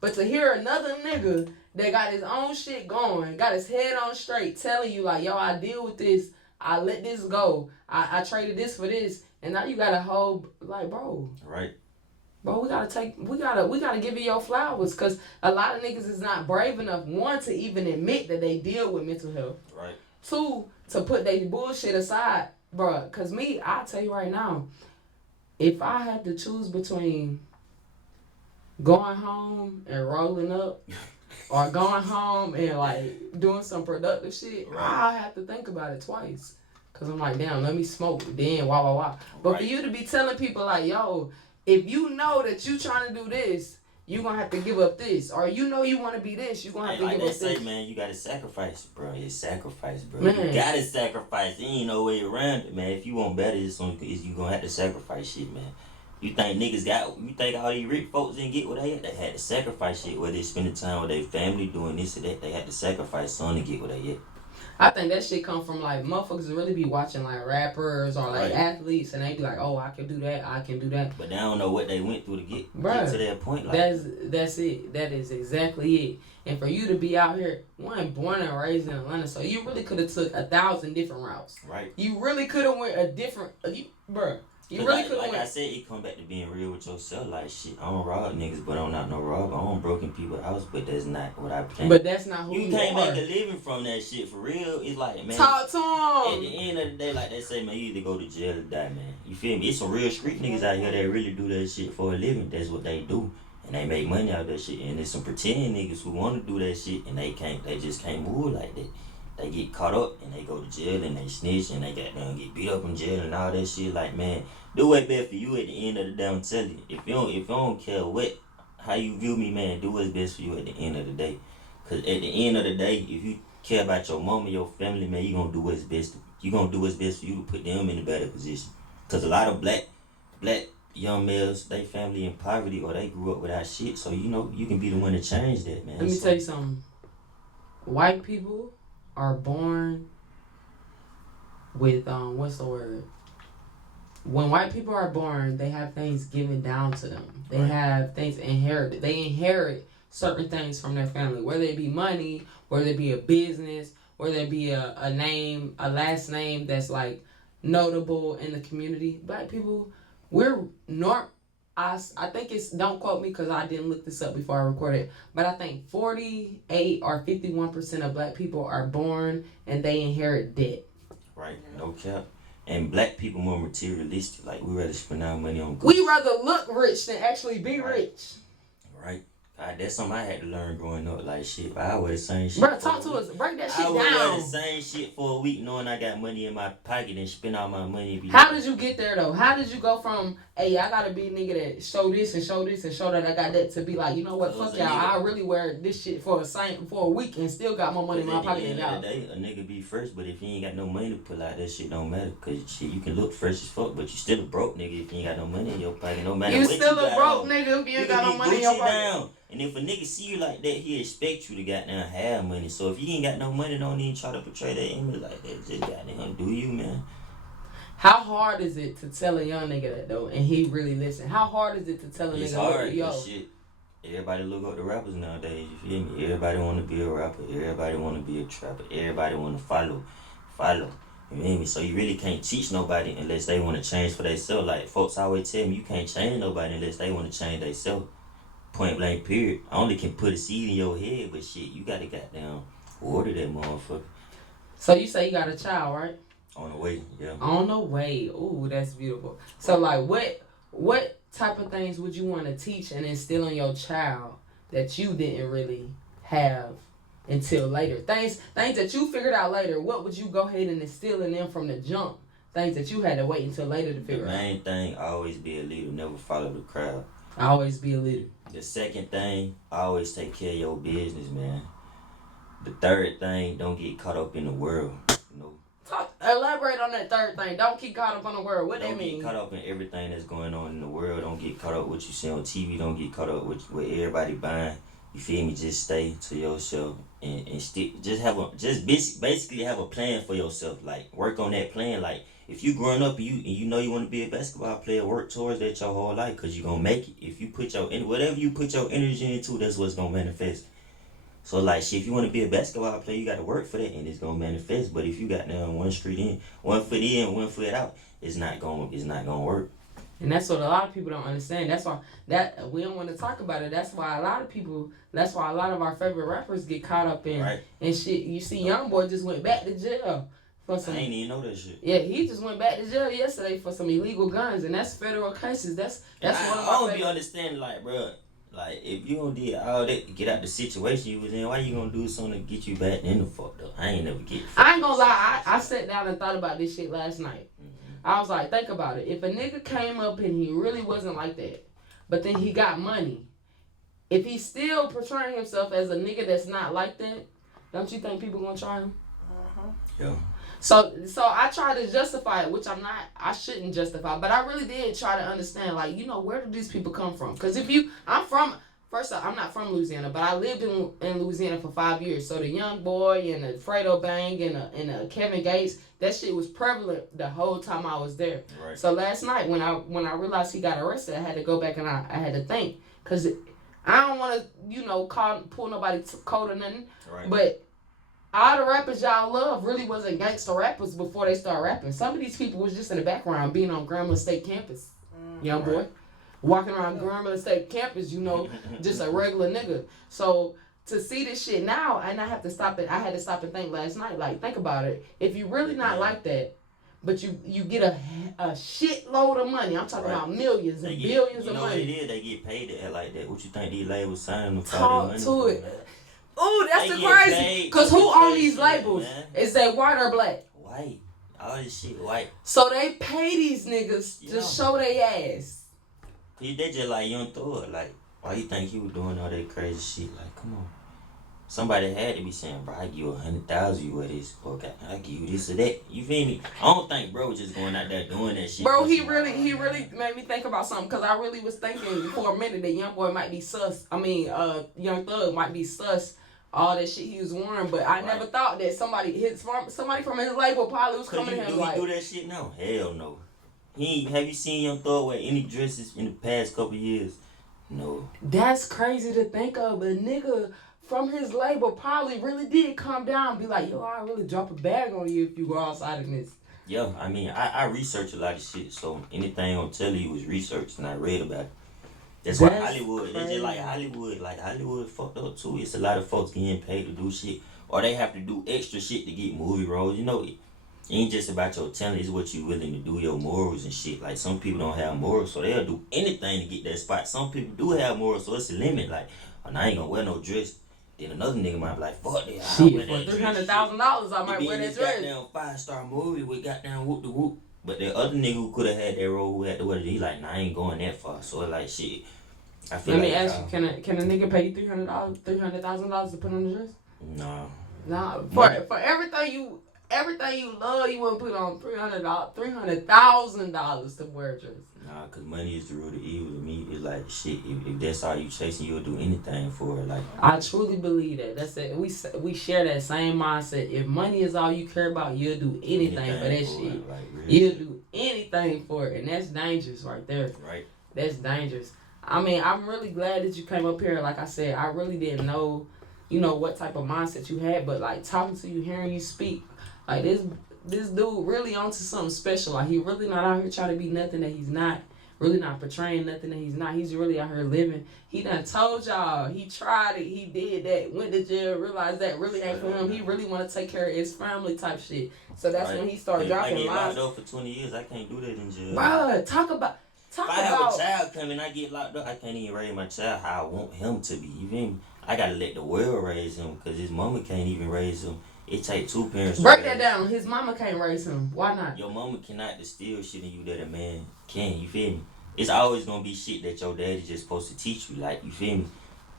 But to hear another nigga that got his own shit going, got his head on straight, telling you like, yo, I deal with this, I let this go, I traded this for this, and now you got a whole like, bro. Right. Bro, we gotta give you your flowers, cause a lot of niggas is not brave enough, one, to even admit that they deal with mental health. Right. Two, to put their bullshit aside, bro. Cause me, I'll tell you right now, if I had to choose between going home and rolling up, or going home and like doing some productive shit, Right. I have to think about it twice. Cause I'm like, damn, let me smoke, then wah. But Right. for you to be telling people like, yo, if you know that you trying to do this, you gonna have to give up this, or you know you want to be this, you gonna have Hey, to like give they up say, this. man, you gotta sacrifice, bro. It's sacrifice, bro. Man. You gotta sacrifice. There ain't no way around it, man. If you want better, you gonna have to sacrifice shit, man. You think all these rich folks didn't get what they had? They had to sacrifice shit, whether they spending time with their family doing this or that. They had to sacrifice something to get what they had. I think that shit come from like motherfuckers that really be watching like rappers or like Right. athletes, and they be like, oh, I can do that, I can do that. But they don't know what they went through to get Bruh, to that point. Like, That's it. That is exactly it. And for you to be out here, one, born and raised in Atlanta, so you really could have took 1,000 different routes. right. You really could have went a different, You 'Cause really like, could have like I went. said, it come back to being real with yourself. Like, shit, I don't rob niggas, but I'm not no robber. I don't broken people's house, but that's not what I plan. But that's not who You you can't are. make a living from that shit for real. It's like, man, Talk to at him. the end of the day, like they say, man, you either go to jail or die, man. You feel me? It's some real street niggas out here that really do that shit for a living. That's what they do. And they make money out of that shit. And there's some pretending niggas who want to do that shit and they just can't move like that. They get caught up and they go to jail and they snitch and they got them get beat up in jail and all that shit. Like, man, do what's best for you at the end of the day. I'm telling you. If you don't care how you view me, man, do what's best for you at the end of the day. Cause at the end of the day, if you care about your mama, your family, man, you gonna do what's best. You gonna do what's best for you to put them in a better position. Cause a lot of black young males, they family in poverty or they grew up without shit. So you can be the one to change that, man. Let me tell you something. White people are born with what's the word? When white people are born, they have things given down to them. They Right. have things inherited. They inherit certain things from their family, whether it be money, whether it be a business, whether it be a name, a last name that's like notable in the community. Black people, we're I think it's, don't quote me because I didn't look this up before I recorded, but I think 48 or 51% of black people are born and they inherit debt. Right, no cap. And black people more materialistic. Like, we rather spend our money on goods. We rather look rich than actually be Right. rich. Right. That's something I had to learn growing up. Like, shit, I wear the same shit. Bro, for talk a to week. us. Break that I shit would wear down. the same shit for a week knowing I got money in my pocket and spend all my money. How did you get there though? How did you go from, hey, I gotta be a nigga that show this and show this and show that I got that, to be like, you know what, fuck y'all, I really wear this shit for a week and still got more money in my pocket than y'all. At the end of the day, a nigga be fresh, but if you ain't got no money to pull out, that shit don't matter. Cause shit, you can look fresh as fuck, but you still a broke nigga if you ain't got no money in your pocket. No matter You what still you a got broke on. nigga if you ain't can got no be money in your Gucci pocket. down. And if a nigga see you like that, he expect you to goddamn have money. So if you ain't got no money, don't even try to portray that image like that. Just goddamn do you, man. How hard is it to tell a young nigga that though, and he really listen? How hard is it to tell a It's nigga, hard, yo? shit. Everybody look up to rappers nowadays, you feel me? Everybody wanna be a rapper, everybody wanna be a trapper, everybody wanna follow. You feel me? So you really can't teach nobody unless they wanna change for themselves. Like folks always tell me, you can't change nobody unless they wanna change themselves. Point blank period. I only can put a seed in your head, but shit, you gotta goddamn order that motherfucker. So you say you got a child, right? On the way, yeah. On the way. Ooh, that's beautiful. So like what type of things would you want to teach and instill in your child that you didn't really have until later? Things that you figured out later, what would you go ahead and instill in them from the jump? Things that you had to wait until later to figure out. The main thing, always be a leader, never follow the crowd. Always be a leader. The second thing, always take care of your business, man. The third thing, don't get caught up in the world, you know. Elaborate on that third thing. Don't get caught up on the world. What Don't that mean? get caught up in everything that's going on in the world. Don't get caught up with what you see on TV. Don't get caught up with what everybody buying. You feel me? Just stay to yourself and stick. Just basically have a plan for yourself. Like work on that plan. Like if you growing up and you know you want to be a basketball player, work towards that your whole life because you gonna make it. If you put whatever you put your energy into, that's what's gonna manifest. So like shit, if you want to be a basketball player, you got to work for that, and it's gonna manifest. But if you got down one foot in, one foot out, it's not gonna work. And that's what a lot of people don't understand. That's why we don't want to talk about it. That's why a lot of our favorite rappers get caught up in Right. and shit. You see, YoungBoy just went back to jail for some. I ain't even know that shit. Yeah, he just went back to jail yesterday for some illegal guns, and that's federal cases. That's one of I my don't be favorite. understanding, like, bro. Like, if you don't did all that to get out the situation you was in, why you gonna do something to get you back in the fuck though? I ain't never get. I ain't gonna lie. I sat down and thought about this shit last night. Mm-hmm. I was like, think about it. If a nigga came up and he really wasn't like that, but then he got money, if he's still portraying himself as a nigga that's not like that, don't you think people gonna try him? Yeah. So I try to justify it, which I shouldn't justify, but I really did try to understand, like, you know, where do these people come from? Because first off, I'm not from Louisiana, but I lived in Louisiana for 5 years. So the YoungBoy and the Fredo Bang and the Kevin Gates, that shit was prevalent the whole time I was there. Right. So last night when I realized he got arrested, I had to go back and I had to think, because I don't want to, you know, pull nobody's code or nothing, Right. but all the rappers y'all love really wasn't gangster rappers before they started rapping. Some of these people was just in the background being on Grambling State campus, young boy. Walking around Grambling State campus, you know, just a regular nigga. So to see this shit now, and I had to stop and think last night, like, think about it. If you really not like that, but you get a shitload of money, I'm talking about millions and billions of money. You know what it is? They get paid to act like that. What you think these labels signing them for? Talk to it. Ooh, that's They the get crazy. paid Because to who on portray these shit, labels? man. Is they white or black? White. All this shit white. So they pay these niggas to Yeah. show their ass. They just like Young Thug. Like, why you think he was doing all that crazy shit? Like, come on. Somebody had to be saying, bro, I give you 100,000, you wear this. Okay, I give you this or that. You feel me? I don't think bro was just going out there doing that shit. Bro, he really made me think about something, because I really was thinking for a minute that YoungBoy might be sus. I mean, Young Thug might be sus. All that shit he was wearing, but I never thought that somebody from his label probably was coming to him like. He do that shit now? Hell no. Have you seen Young Thug wear any dresses in the past couple years? No. That's crazy to think of. A nigga from his label probably really did come down and be like, yo, I'll really drop a bag on you if you go outside of this. Yeah, I mean, I research a lot of shit, so anything I'm telling you was researched and I read about it. That's why Hollywood, they just like Hollywood fucked up too. It's a lot of folks getting paid to do shit, or they have to do extra shit to get movie roles. You know, it ain't just about your talent, it's what you willing to do, your morals and shit. Like, some people don't have morals, so they'll do anything to get that spot. Some people do have morals, so it's a limit. Like, oh, I ain't gonna wear no dress. Then another nigga might be like, fuck that. Shit, for $300,000, I might wear that dress. Goddamn 5-star movie with goddamn whoop the whoop. But the other nigga who could have had that role who had to wear it, he like, nah, I ain't going that far. So it's like, shit. I feel Let like, me ask you, can a nigga pay you $300,000 to put on the dress? No. Nah, for everything everything you love, you wouldn't put on $300,000 to wear a dress. Nah, cause money is the root of evil to me. It's like shit. If that's all you chasing, you'll do anything for it. Like I truly believe that. That's it. We share that same mindset. If money is all you care about, you'll do anything for that shit. It, like, You'll do anything for it, and that's dangerous right there. Right. That's dangerous. I mean, I'm really glad that you came up here. Like I said, I really didn't know, what type of mindset you had, but like talking to you, hearing you speak, like this dude really onto something special. Like he really not out here trying to be nothing that he's not. Really not portraying nothing that he's not. He's really out here living. He done told y'all. He tried it. He did that. Went to jail. Realized that really ain't for him. He really want to take care of his family type shit. So that's when he started dropping lines. I get lines. locked up for 20 years. I can't do that in jail. Bruh, talk about. If I have a child coming, I get locked up. I can't even raise my child how I want him to be. You feel me? I gotta let the world raise him because his mama can't even raise him. It takes two parents. Break that down. His mama can't raise him. Why not? Your mama cannot distill shit in you that a man can. You feel me? It's always gonna be shit that your daddy just supposed to teach you. Like, you feel me?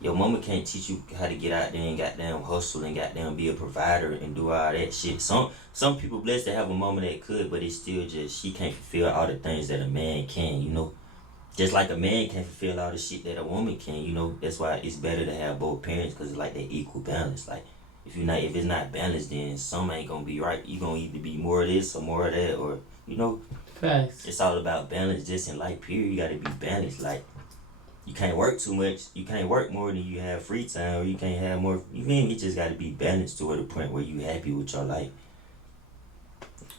Your mama can't teach you how to get out there and goddamn hustle and goddamn be a provider and do all that shit. Some people blessed to have a mama that could, but it's still just she can't fulfill all the things that a man can. Just like a man can't fulfill all the shit that a woman can. That's why it's better to have both parents because it's like they equal balance. Like if it's not balanced, then some ain't gonna be right. You gonna either be more of this or more of that, or Facts. It's all about balance. Just in life, period. You gotta be balanced. Like you can't work too much. You can't work more than you have free time, or you can't have more. You mean it just gotta be balanced to the point where you happy with your life.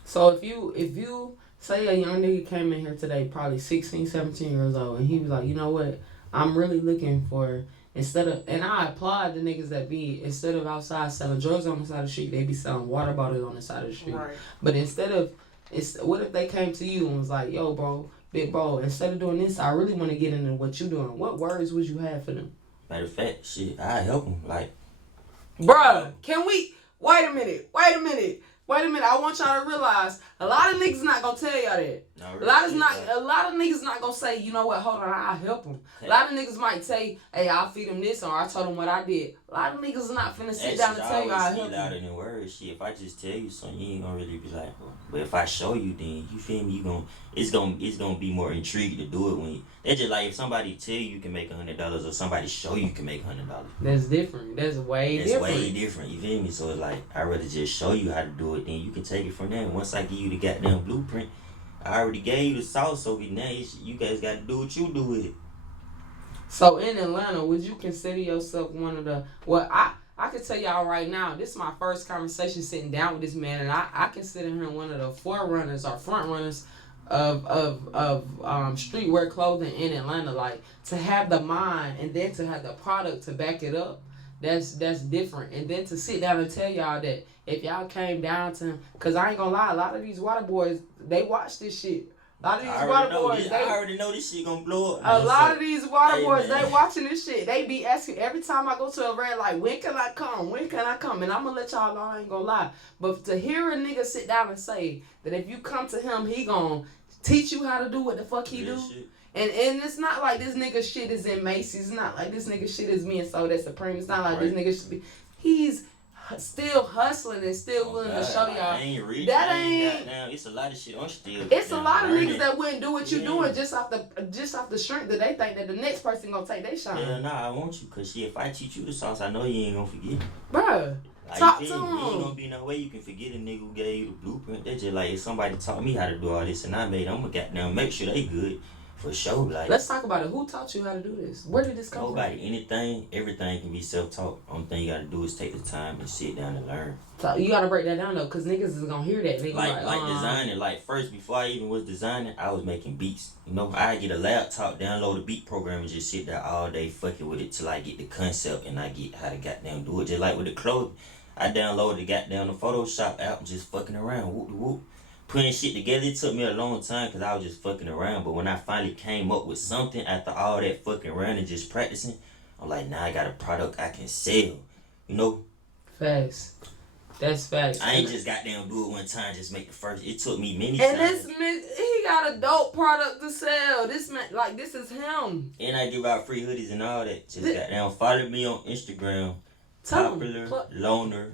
So if you say a young nigga came in here today, probably 16, 17 years old, and he was like, you know what, I'm really looking for, and I applaud the niggas that instead of outside selling drugs on the side of the street, they be selling water bottles on the side of the street. Right. But what if they came to you and was like, yo, bro, big bro, instead of doing this, I really want to get into what you doing. What words would you have for them? Matter of fact, shit, I help them. Like, bruh, can we, wait a minute. I want y'all to realize a lot of niggas not gonna tell y'all that. Really, a lot of niggas not gonna say, you know what, hold on, I'll help them. A lot of niggas might say, hey, I'll feed them this, or I told them what I did. A lot of niggas not finna sit down and tell you I'll help them. Louder than words. Shit, if I just tell you something, you ain't gonna really be like, well. But if I show you, then you feel me, it's gonna be more intrigued to do it when you. That's just like if somebody tell you can make $100 or somebody show you can make $100. That's different. That's way different. You feel me? So it's like I rather just show you how to do it, then you can take it from there. Once I give you the goddamn blueprint, I already gave you the sauce, so now you guys got to do what you do with it. So in Atlanta, would you consider yourself one of the? Well, I can tell y'all right now, this is my first conversation sitting down with this man, and I consider him one of the forerunners or front runners of streetwear clothing in Atlanta. Like, to have the mind and then to have the product to back it up, that's different. And then to sit down and tell y'all that if y'all came down to him, because I ain't gonna lie, a lot of these water boys, they watch this shit. A lot of these water boys, I already know this shit gonna blow up. A lot of these water boys, they watching this shit. They be asking every time I go to a red light, when can I come? When can I come? And I'm gonna let y'all know, I ain't gonna lie. But to hear a nigga sit down and say that if you come to him, he gonna teach you how to do what the fuck he do. Shit. And it's not like this nigga shit is in Macy's. It's not like this nigga shit is being sold at Supreme. It's not like this nigga should be. He's still hustling and still willing to show y'all. I ain't reading. It's a lot of shit. I'm still. It's a lot of niggas that wouldn't do what you doing just off the strength that they think that the next person gonna take their shine. Yeah, nah, I want you, cause shit, if I teach you the sauce, I know you ain't gonna forget. Bruh, like, talk to him. Ain't gonna be no way you can forget a nigga who gave you the blueprint. They just like, if somebody taught me how to do all this and I made them, I'm gonna goddamn make sure they good. For sure, like. Let's talk about it. Who taught you how to do this? Where did this come from? Nobody. Everything can be self-taught. Only thing you gotta do is take the time and sit down and learn. So you gotta break that down though, cause niggas is gonna hear that. Niggas like designing. Like first, before I even was designing, I was making beats. I get a laptop, download a beat program, and just sit there all day fucking with it till I get the concept and I get how to goddamn do it. Just like with the clothes, I downloaded the goddamn the Photoshop app and just fucking around. Whoop whoop. Putting shit together, it took me a long time because I was just fucking around. But when I finally came up with something after all that fucking around and just practicing, I'm like, now I got a product I can sell. Facts. That's facts. I ain't just goddamn do it one time, just make the first. It took me many times. And he got a dope product to sell. This man, like, this is him. And I give out free hoodies and all that. Just goddamn follow me on Instagram. Popular Loner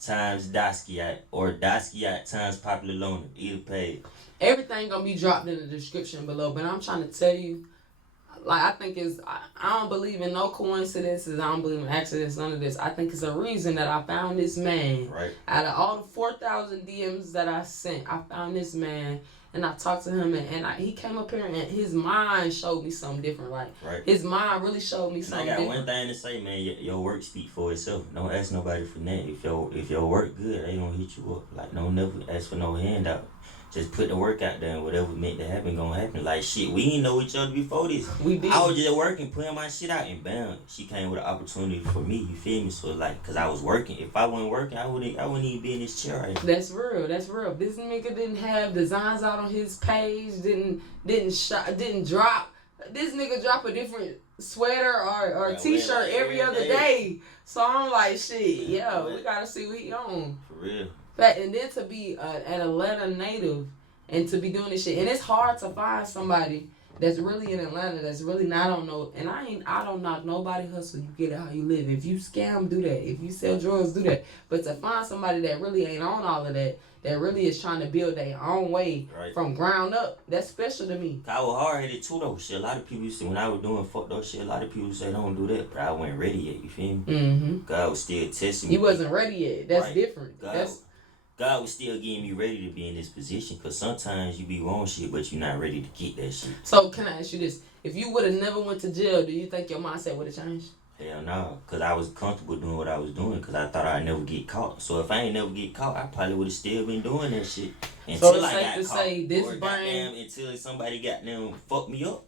times Daskiat or Daskiat times Popular Loner. Either page. Everything gonna be dropped in the description below. But I'm trying to tell you, like, I think I don't believe in no coincidences. I don't believe in accidents, none of this. I think it's a reason that I found this man. Right. Out of all the 4,000 DMs that I sent, I found this man. And I talked to him, and he came up here, and his mind showed me something different. Like, right. His mind really showed me something different. I got one thing to say, man. Your work speak for itself. Don't ask nobody for nothing. If your work good, they gonna hit you up. Like, don't never ask for no handout. Just put the work out there, and whatever meant to happen gonna happen. Like, shit, we didn't know each other before this. We did. I was just working, putting my shit out, and bam, she came with an opportunity for me. You feel me? So like, cause I was working. If I wasn't working, I wouldn't even be in this chair right now. That's real. That's real. This nigga didn't have designs out on his page. Didn't drop. This nigga drop a different sweater or t-shirt like every other day. So I'm like, shit, yo, we gotta see what he on. For real. And then to be an Atlanta native and to be doing this shit, and it's hard to find somebody that's really in Atlanta that's really not on no. And I don't knock nobody hustle. You get it how you live. If you scam, do that. If you sell drugs, do that. But to find somebody that really ain't on all of that, that really is trying to build their own way from ground up, that's special to me. I was hard headed too though. Shit, a lot of people say when I was doing fucked up shit, a lot of people say don't do that, but I wasn't ready yet. You feel me? Mm-hmm. God was still testing me. You wasn't ready yet. That's different. God was still getting me ready to be in this position, because sometimes you be wrong shit, but you're not ready to get that shit. So can I ask you this? If you would have never went to jail, do you think your mindset would have changed? Hell no, because I was comfortable doing what I was doing, because I thought I'd never get caught. So if I ain't never get caught, I probably would have still been doing that shit. Until so it's safe to say this brain... Until somebody got them fuck me up.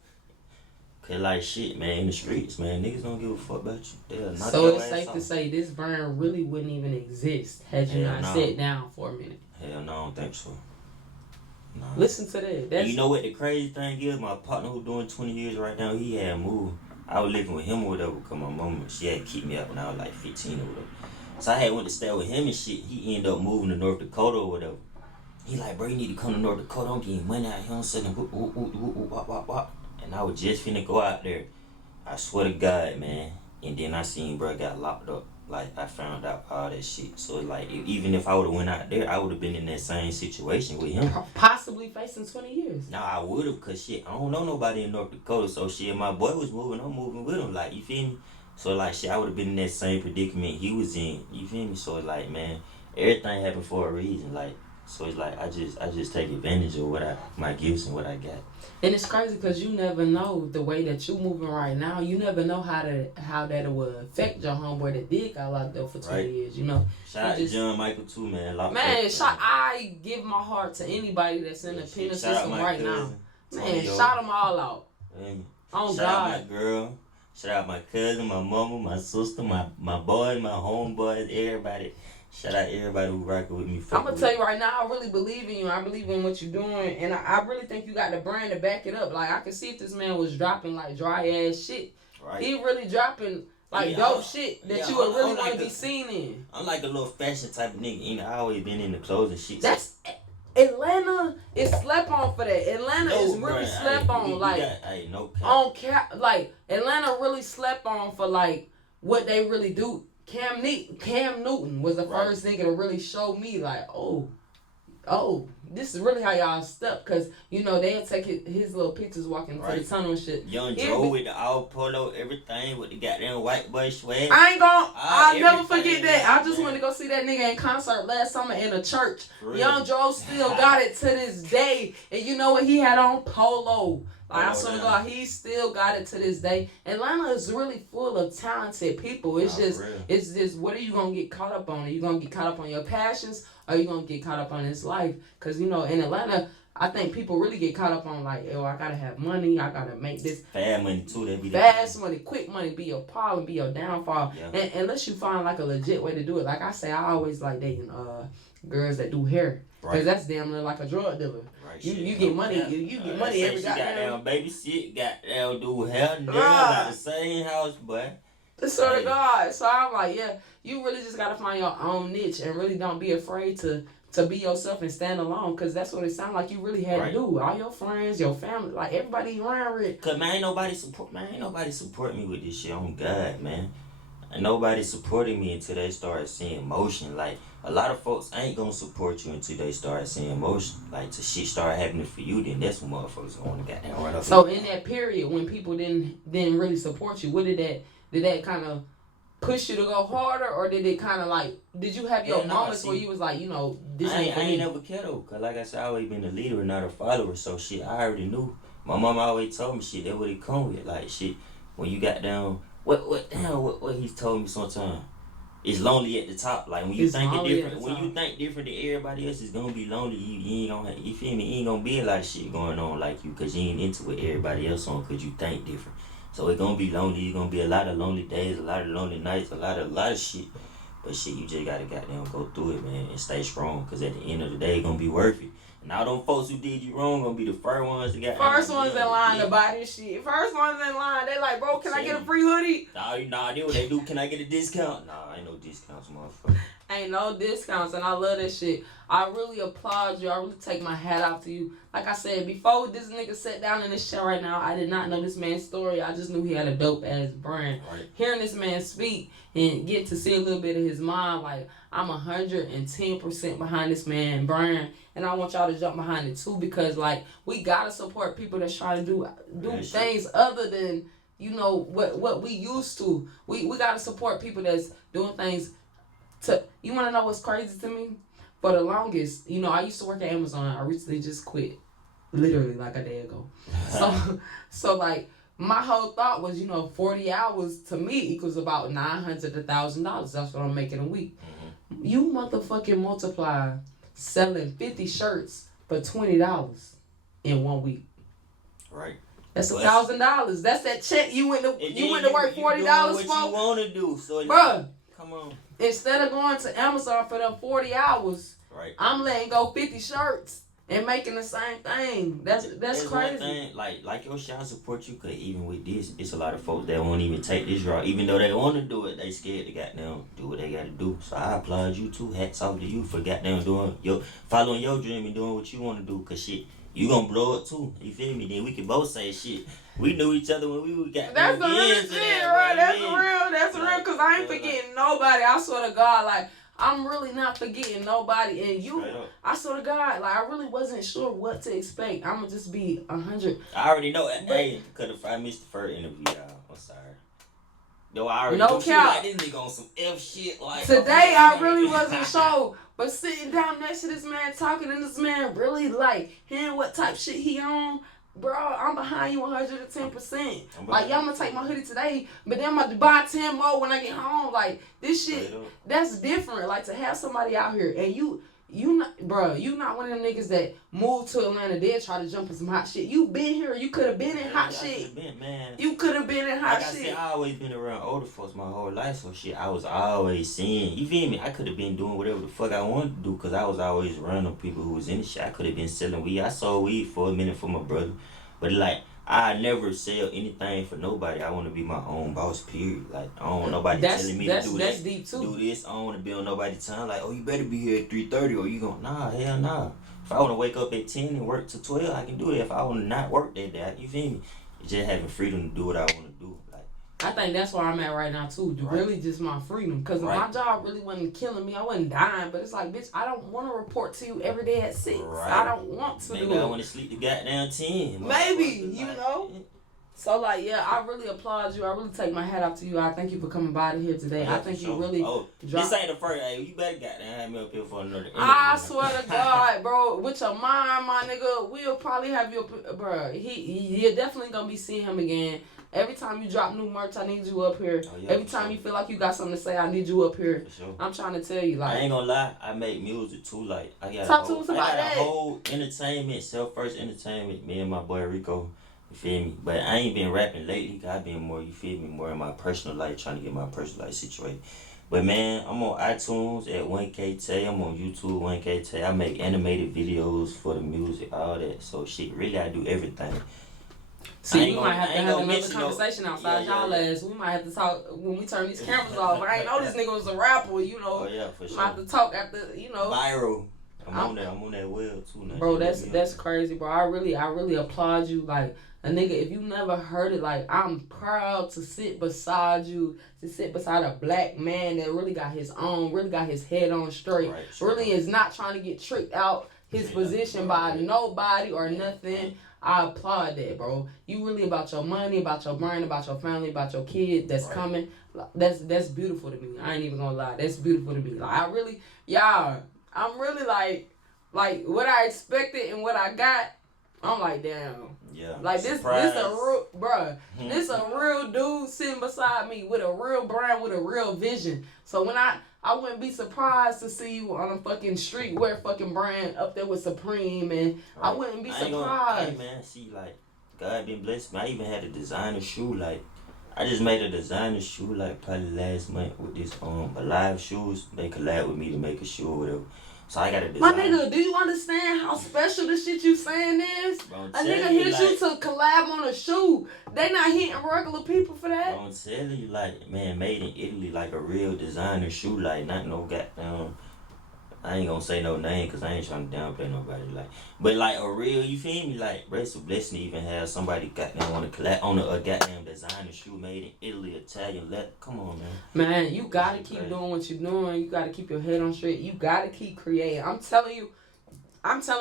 Cause like shit, man, in the streets, man, niggas don't give a fuck about you. So it's safe to say this burn really wouldn't even exist had you not sat down for a minute. Hell no, I don't think so. No. Listen to that. And you know what the crazy thing is? My partner who's doing 20 years right now, he had moved. I was living with him or whatever, because my mama, she had to keep me up when I was like 15 or whatever. So I had went to stay with him and shit. He ended up moving to North Dakota or whatever. He like, bro, you need to come to North Dakota. I'm getting money out here. I'm selling wop. And I was just finna go out there. I swear to God, man. And then I seen bro got locked up. Like, I found out all that shit. So, like, even if I would have went out there, I would have been in that same situation with him. Possibly facing 20 years. No, I would have, because, shit, I don't know nobody in North Dakota. So, shit, my boy was moving. I'm moving with him. Like, you feel me? So, like, shit, I would have been in that same predicament he was in. You feel me? So, like, man, everything happened for a reason. Like, so it's like I just take advantage of my gifts and what I got. And it's crazy because you never know the way that you moving right now. You never know how that will affect your homeboy that did got locked up for 20 years. You know. Shout out to John Michael too, man. I give my heart to anybody that's in the penal system right now. Man, shout them all out. Oh God. Shout out my girl. Shout out my cousin, my mama, my sister, my boy, my homeboys, everybody. Shout out everybody who rocking with me. I'm gonna tell you right now, I really believe in you. I believe in what you're doing, and I really think you got the brand to back it up. Like, I can see if this man was dropping like dry ass shit. Right. He really dropping like dope shit that you would really want to be seen in. I'm like a little fashion type of nigga. I always been in the clothes and shit. That's Atlanta is slept on for that. Atlanta is really slept on. Like Atlanta really slept on for like what they really do. Cam Newton was the first nigga to really show me like, oh, this is really how y'all step, because you know they'll take his little pictures walking through the tunnel and shit. Young Joe with the all polo, everything with the goddamn white boy swag. I'll never forget that. I just went to go see that nigga in concert last summer in a church. Young Joe still got it to this day, and you know what he had on? Polo. Like, I swear to God, he still got it to this day. Atlanta is really full of talented people. It's just, what are you going to get caught up on? Are you going to get caught up on your passions, or are you going to get caught up on this life? Because, you know, in Atlanta, I think people really get caught up on, like, I got to have money. I got to make this. Fast money, too. Fast money, quick money be your problem, be your downfall. Yeah. And unless you find, like, a legit way to do it. Like I say, I always like dating girls that do hair. Because that's damn near like a drug dealer. You get money. You get money every goddamn. Babysit, goddamn do hair, nails at the same house, boy. I swear to God. So I'm like, yeah, you really just gotta find your own niche and really don't be afraid to be yourself and stand alone, because that's what it sounded like you really had to do. All your friends, your family, like everybody around it. Cause ain't nobody support me with this shit. On God, man. And nobody supported me until they started seeing motion. Like a lot of folks ain't gonna support you until they start seeing motion. Like, till shit start happening for you, then that's when motherfuckers gonna goddamn run up. So in that period when people didn't really support you, what did that kind of push you to go harder, or did it kind of like, did you have your moments where you was like, this ain't for me? I ain't never cared though, cause like I said, I always been a leader and not a follower. So shit, I already knew. My mom always told me shit. That what it come with. Like shit, when you got down, what he's told me sometimes. It's lonely at the top. Like when you think it different, when you think different than everybody else, it's gonna be lonely. You ain't gonna, you feel me? Ain't gonna be a lot of shit going on like you, cause you ain't into what everybody else on, cause you think different. So it's gonna be lonely. It's gonna be a lot of lonely days, a lot of lonely nights, a lot of shit. But shit, you just gotta goddamn go through it, man, and stay strong. Cause at the end of the day, it's gonna be worth it. And all them folks who did you wrong gonna be the first ones that got. First ones in line to buy this shit. First ones in line. They like, bro, can I get a free hoodie? Nah, they what they do. Can I get a discount? Nah, ain't no discounts, motherfucker. Ain't no discounts, and I love that shit. I really applaud you. I really take my hat off to you. Like I said, before this nigga sat down in this chair right now, I did not know this man's story. I just knew he had a dope ass brand. Right. Hearing this man speak and get to see a little bit of his mind, like, I'm 110% behind this man brand, and I want y'all to jump behind it too, because like, we gotta support people that's trying to do things other than what we used to. We gotta support people that's doing things. You want to know what's crazy to me? For the longest, I used to work at Amazon. I recently just quit, literally like a day ago. So like, my whole thought was, 40 hours to me equals about $900 to $1,000. That's what I'm making a week. Mm-hmm. You motherfucking multiply selling 50 shirts for $20 in 1 week. Right. That's $1,000. That's that check you went to work $40 for. What you want to do, so bruh. Come on. Instead of going to Amazon for them 40 hours, right, I'm letting go 50 shirts and making the same thing. That's crazy. One thing, like your shot support you, cause even with this, it's a lot of folks that won't even take this route. Even though they want to do it, they scared to goddamn do what they gotta do. So I applaud you too. Hats off to you for goddamn following your dream and doing what you want to do. Cause shit, you gonna blow it too. You feel me? Then we can both say shit. We knew each other when we got. That's the real shit, right? That's real. That's real. Cause I ain't forgetting nobody. I swear to God, like, I'm really not forgetting nobody. And you, I swear to God, like, I really wasn't sure what to expect. I'ma just be 100. I already know. Hey, cause if I missed the first interview, y'all, I'm sorry. Yo, I already know like this nigga on some F shit. Like today, I really wasn't sure. But sitting down next to this man, talking to this man, really like hearing what type shit he on. Bro, I'm behind you 110%. Like, y'all gonna take my hoodie today, but then I'm gonna buy 10 more when I get home. Like, this shit, that's different. Like, to have somebody out here, and you not one of them niggas that moved to Atlanta, then try to jump in some hot shit. You been here, you could have been in hot shit. You could have been in hot shit. Like I said, I always been around older folks my whole life, so shit, I was always seeing, you feel me? I could have been doing whatever the fuck I wanted to do, because I was always around them people who was in the shit. I could have been selling weed. I sold weed for a minute for my brother, but like, I never sell anything for nobody. I want to be my own boss, period. Like, I don't want nobody telling me to do this. That's deep too. Do this. I don't want to be on nobody's time. Like, oh, you better be here at 3:30 or you gonna... Nah, hell nah. If I want to wake up at 10 and work till 12, I can do it. If I want to not work that day, you feel me? It's just having freedom to do what I want to do. Like, I think that's where I'm at right now too. Really just my freedom. Because my job really wasn't killing me. I wasn't dying. But it's like, bitch, I don't want to report to you every day at 6. I don't want to Maybe do it. I want to sleep the goddamn 10. Maybe, you know? So, like, yeah, I really applaud you. I really take my hat off to you. I thank you for coming by here today. I think you really this ain't the first. Hey, you better goddamn have me up here for another interview. I swear to God, bro, with your mind, my nigga, we'll probably have you, bro. You're definitely going to be seeing him again. Every time you drop new merch, I need you up here. Every time you feel like you got something to say, I need you up here. I'm trying to tell you, like, I ain't gonna lie, I make music too. Like, I got talk to us about that. A whole entertainment, self-first entertainment. Me and my boy Rico. You feel me? But I ain't been rapping lately, cause I've been more, you feel me, more in my personal life, trying to get my personal life situated. But man, I'm on iTunes at 1K Tay. I'm on YouTube 1K Tay. I make animated videos for the music, all that. So shit, really I do everything. See, we might have to have another conversation outside y'all ass. We might have to talk when we turn these cameras off. I ain't know this nigga was a rapper, you know. Oh yeah, for sure. Might have to talk after, you know. Viral. I'm on that well too now. Bro, that's crazy, bro. I really applaud you. Like a nigga, if you never heard it, like I'm proud to sit beside you, to sit beside a black man that really got his head on straight. Right, really is not trying to get tricked out his position by nobody or nothing. I applaud that, bro. You really about your money, about your brain, about your family, about your kid that's coming. That's beautiful to me. I ain't even gonna lie. That's beautiful to me. Like I'm really like what I expected and what I got. I'm like, damn. Yeah. Like this a real, bruh. This a real dude sitting beside me with a real brain, with a real vision. So when I wouldn't be surprised to see you on a fucking street wear fucking brand up there with Supreme, and I wouldn't be surprised. Hey man, see, like God been blessed me. I even had a designer shoe. Like I just made a designer shoe like probably last month with this Alive shoes. They collab with me to make a shoe or whatever. So I got a design. My nigga, do you understand how special the shit you saying is? Bro, a nigga hit you to collab on a shoe. They not hitting regular people for that. I'm telling you, like, man, made in Italy, like a real designer shoe, like not no goddamn. I ain't gonna say no name because I ain't trying to downplay nobody, like, but like a real, you feel me? Like, bro, it's a blessing to even have somebody goddamn want to collab on a goddamn designer shoe made in Italy, Italian. Come on, man. Man, you gotta keep doing what you're doing. You gotta keep your head on straight. You gotta keep creating. I'm telling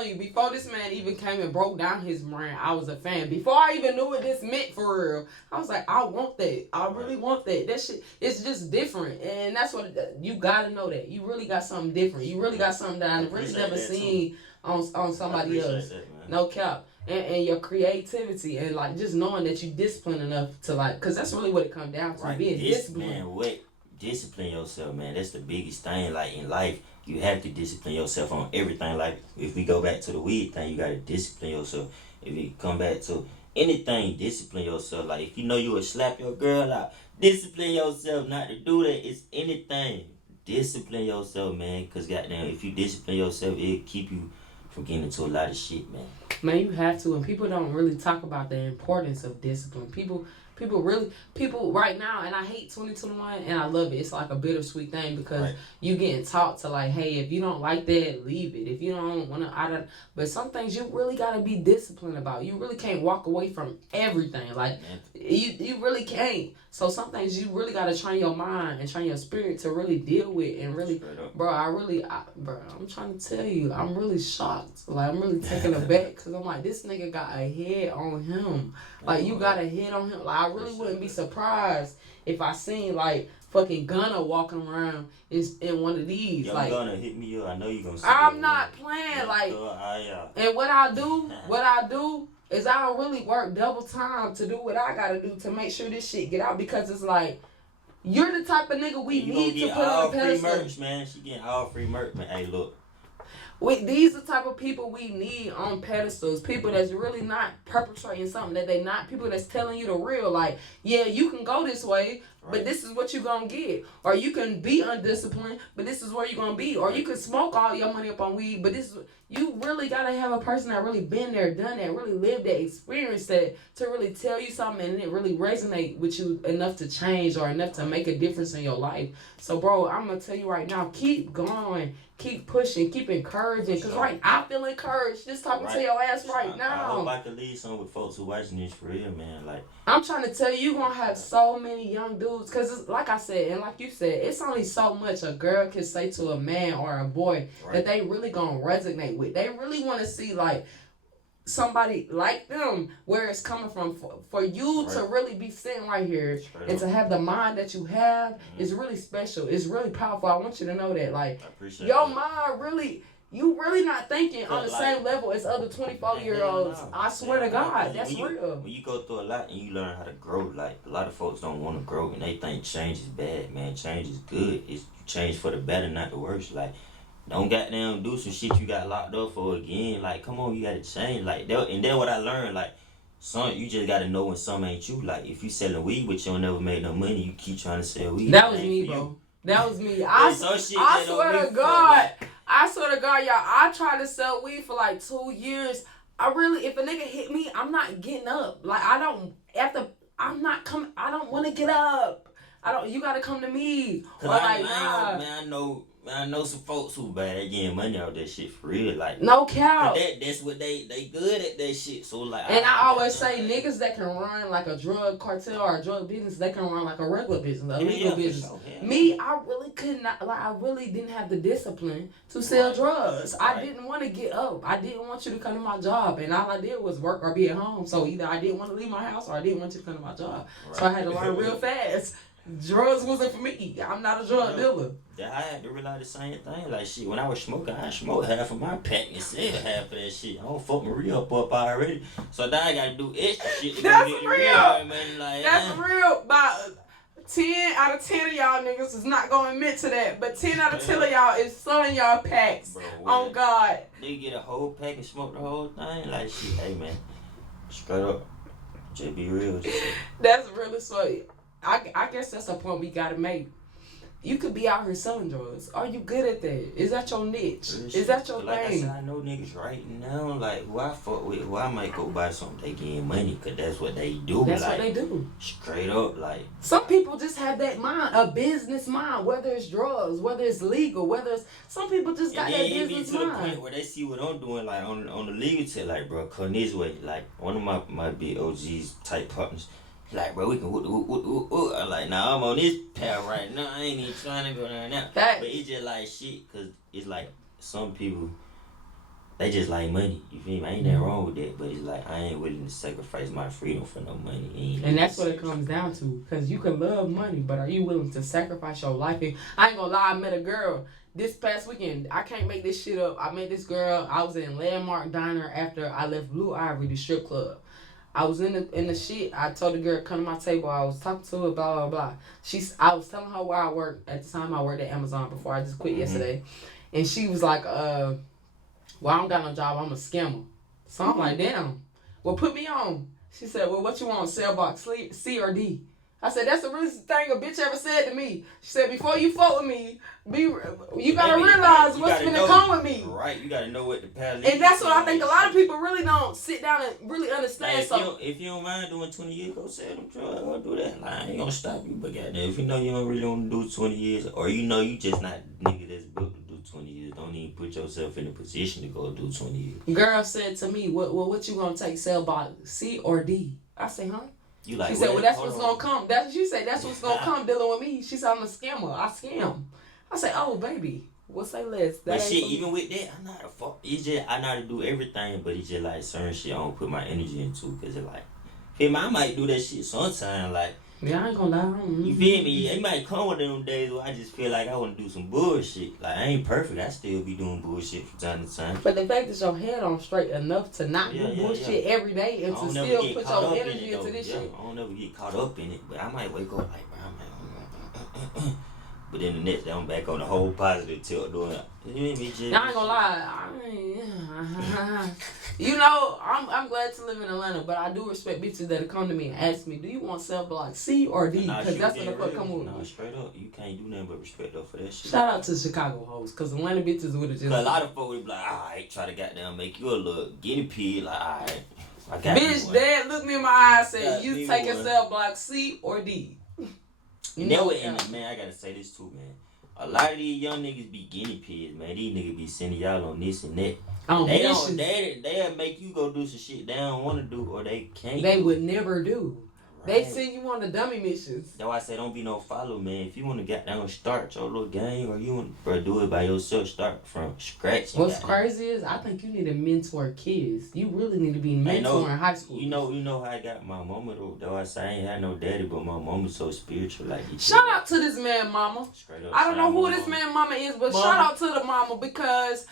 you, before this man even came and broke down his brand, I was a fan. Before I even knew what this meant for real, I was like, I want that. I really want that. That shit, it's just different. And that's what, you gotta know that. You really got something different. You really got something that I really never seen on somebody else. That, no cap. And your creativity and like just knowing that you disciplined enough to like, cause that's really what it comes down to. Right. Being disciplined. Man, discipline yourself, man. That's the biggest thing. Like in life, you have to discipline yourself on everything. Like if we go back to the weed thing, you gotta discipline yourself. If you come back to anything, discipline yourself. Like if you know you would slap your girl out, discipline yourself not to do that. It's anything. Discipline yourself, man. Cause goddamn, if you discipline yourself, it'll keep you from getting into a lot of shit, man. Man, you have to, and people don't really talk about the importance of discipline. People right now, and I hate 2021, and I love it. It's like a bittersweet thing because you getting taught to like, hey, if you don't like that, leave it. If you don't want to, but some things you really gotta be disciplined about. You really can't walk away from everything. Like you really can't. So some things you really gotta train your mind and train your spirit to really deal with and really, bro. I'm trying to tell you, I'm really shocked. Like I'm really taken aback because I'm like, this nigga got a head on him. Like you got a head on him. Like I really wouldn't be surprised if I seen like fucking Gunna walking around in one of these. Yo, like Gunna hit me up. I know you gonna see I'm not playing. Like and what I do is I don't really work double time to do what I gotta do to make sure this shit get out because it's like you're the type of nigga we need to put on a pedestal. Free merch, man. She getting all free merch, man. Hey, look. These are the type of people we need on pedestals. People that's really not perpetrating something that they not. People that's telling you the real. Like, yeah, you can go this way, but this is what you're going to get. Or you can be undisciplined, but this is where you're going to be. Or you can smoke all your money up on weed, but this is... You really got to have a person that really been there, done that, really lived that, experienced that, to really tell you something and it really resonate with you enough to change or enough to make a difference in your life. So, bro, I'm going to tell you right now, keep going, keep pushing, keep encouraging. Because I feel encouraged just talking to your ass right now. I hope I can leave some with folks who watching this for real, man. Like, I'm trying to tell you, you're going to have so many young dudes. Because, like I said, and like you said, it's only so much a girl can say to a man or a boy that they really going to resonate with. They really want to see, like, somebody like them, where it's coming from. For you to really be sitting right here and to have the mind that you have is really special. It's really powerful. I want you to know that. Like, your mind really... You really not thinking on the same level as other 24-year-olds. I swear to God, that's real. When you go through a lot and you learn how to grow, like, a lot of folks don't want to grow and they think change is bad, man. Change is good. It's change for the better, not the worse. Like, don't goddamn do some shit you got locked up for again. Like, come on, you gotta change. Like, and then what I learned, like, you just gotta know when some ain't you. Like, if you selling weed but you don't never make no money, you keep trying to sell weed. That was me, bro. That was me. I swear to God. I swear to God, y'all, I tried to sell weed for like 2 years. If a nigga hit me, I'm not getting up. Like, I don't want to get up. You gotta come to me. Cause I know Man, I know some folks who bad at getting money out of that shit for real. Like, No cap. that's what they good at that shit. So like, And I always say niggas that can run like a drug cartel or a drug business, they can run like a regular business, a legal business. Sure, Me, I really could not, like, I really didn't have the discipline to sell drugs. Right. I didn't want to get up. I didn't want you to come to my job, and all I did was work or be at home. So either I didn't want to leave my house or I didn't want you to come to my job. Right. So I had to learn real fast. Drugs wasn't for me. I'm not a drug dealer. Yeah, I had to realize the same thing. Like, shit, when I was smoking, I smoked half of my pack and sell half of that shit. I don't fuck Maria up already. So now I gotta do extra shit to That's get real. Man. Like, that's real. About 10 out of 10 of y'all niggas is not gonna admit to that. But 10 out of 10 of y'all is selling y'all packs. Bro, on God. They get a whole pack and smoke the whole thing. Like, shit, hey, man. Straight up. Just be real. That's really sweet. I guess that's a point we gotta make. You could be out here selling drugs. Are you good at that? Is that your niche? Is that your like thing? I said, I know niggas right now, like, who I fuck with, who I might go buy something, they getting money, because that's what they do. That's like, what they do. Straight up, like. Some people just have that mind, a business mind, whether it's drugs, whether it's legal, whether it's... Some people just got that business mind. To the point where they see what I'm doing, like, on the legal tip, like, bro, come this way. Like, one of my big OGs type partners, like, bro, we can I'm like, nah, I'm on this path right now. I ain't even trying to go down now. But it's just like shit, because it's like some people, they just like money. You feel me? Ain't nothing wrong with that. But it's like, I ain't willing to sacrifice my freedom for no money. And that's what it comes down to. Because you can love money, but are you willing to sacrifice your life? And I ain't gonna lie, I met a girl this past weekend. I can't make this shit up. I met this girl. I was in Landmark Diner after I left Blue Ivory, the strip club. I was in the shit. I told the girl, come to my table. I was talking to her, blah, blah, blah. I was telling her where I worked. At the time, I worked at Amazon before I just quit yesterday. And she was like, well, I don't got no job. I'm a scammer. So I'm like, damn. Well, put me on. She said, well, what you want, cell box, C or D? I said, that's the realest thing a bitch ever said to me. She said, before you fuck with me, you gotta realize what's gonna come with me. Right, you gotta know what the path is. And that's what I think a lot of people really don't sit down and really understand. Like, if you don't mind doing 20 years, go sell them drugs, go do that. Like, I ain't gonna stop you, but goddamn, if you know you don't really want to do 20 years, or you know you just not nigga that's built to do 20 years, don't even put yourself in a position to go do 20 years. Girl said to me, what you gonna take, sell box, C or D? I said, huh? You like, she said, well, that's what's gonna come. She said, that's what's gonna come dealing with me. She said, I'm a scammer. I scam. I said, oh, baby, we'll say less. But shit, even with that, I'm not a fuck. It's just, I know how to do everything, but it's just like certain shit I don't put my energy into, because it like, feel me, I might do that shit sometime, like. Yeah, I ain't gonna lie. You feel me? It might come one of them days where I just feel like I want to do some bullshit. Like, I ain't perfect. I still be doing bullshit from time to time. But the fact that your head on straight enough to not do bullshit every day and to still put your energy into this shit. I don't never get caught up in it, but I might wake up like, bro, but then the next day I'm back on the whole positive tilt doing it. I ain't gonna lie. You know, I'm glad to live in Atlanta, but I do respect bitches that come to me and ask me, do you want cell block C or D? Because that's what the fuck come with me. Nah, straight up. You can't do nothing but respect up for that shit. Shout out to Chicago hoes, because Atlanta bitches would have just... Cause a lot of folks would be like, alright, try to goddamn make you a little guinea pig. Like, alright, I got bitch, dad looked me in my eyes and said, you taking cell block C or D? You know what, man, I gotta say this too, man. A lot of these young niggas be guinea pigs, man. These niggas be sending y'all on this and that. They'll make you go do some shit they don't want to do or they can't. They would never do. Right. They send you on the dummy missions. That's why I say don't be no follow, man. If you want to get down, start your little game, or you want to do it by yourself, start from scratch. What's crazy is I think you need to mentor kids. You really need to be mentoring high school. You know how I got my mama though. Though I say I ain't had no daddy, but my mama's so spiritual. Like shout out to this man, mama. Straight up. I don't know who this man, mama is, but shout out to the mama because.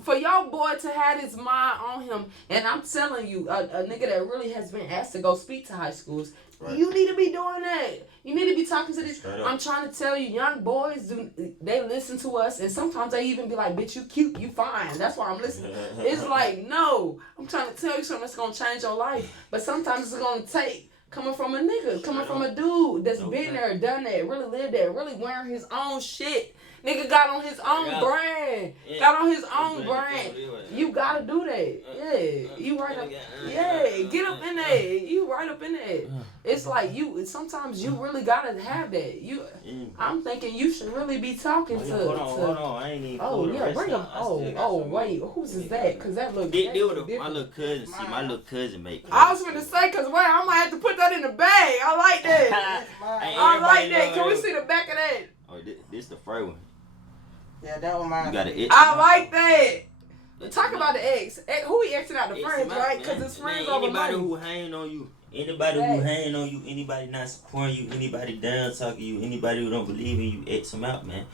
For y'all boy to have his mind on him, and I'm telling you, a nigga that really has been asked to go speak to high schools, right. You need to be doing that. You need to be talking to this. I'm trying to tell you, young boys, they listen to us, and sometimes they even be like, bitch, you cute, you fine. That's why I'm listening. It's like, no, I'm trying to tell you something that's going to change your life, but sometimes it's going to take coming from a nigga, coming from a dude that's been there, done that, really lived that, really wearing his own shit. Nigga got on his own brand. Yeah. Got on his own brand. You gotta do that. Yeah. You right up. Yeah. Get up in there. You right up in there. It's like you. Sometimes you really gotta have that. You. I'm thinking you should really be talking to. Hold on. I ain't even. Oh yeah, bring him. Wait. Whose is that? Cause that looks. My little cousin. See, my little cousin make. I was gonna say, cause wait, I'm gonna have to put that in the bag. I like that. I like that. Can we see the back of that? Oh, this the first one. Yeah, that one mine. You got an itch. I like that. Talk about the ex. Who he exing out the friends, right? Because his friends over anybody money. who hanging on you, anybody not supporting you, anybody down talking you, anybody who don't believe in you, X them out, man.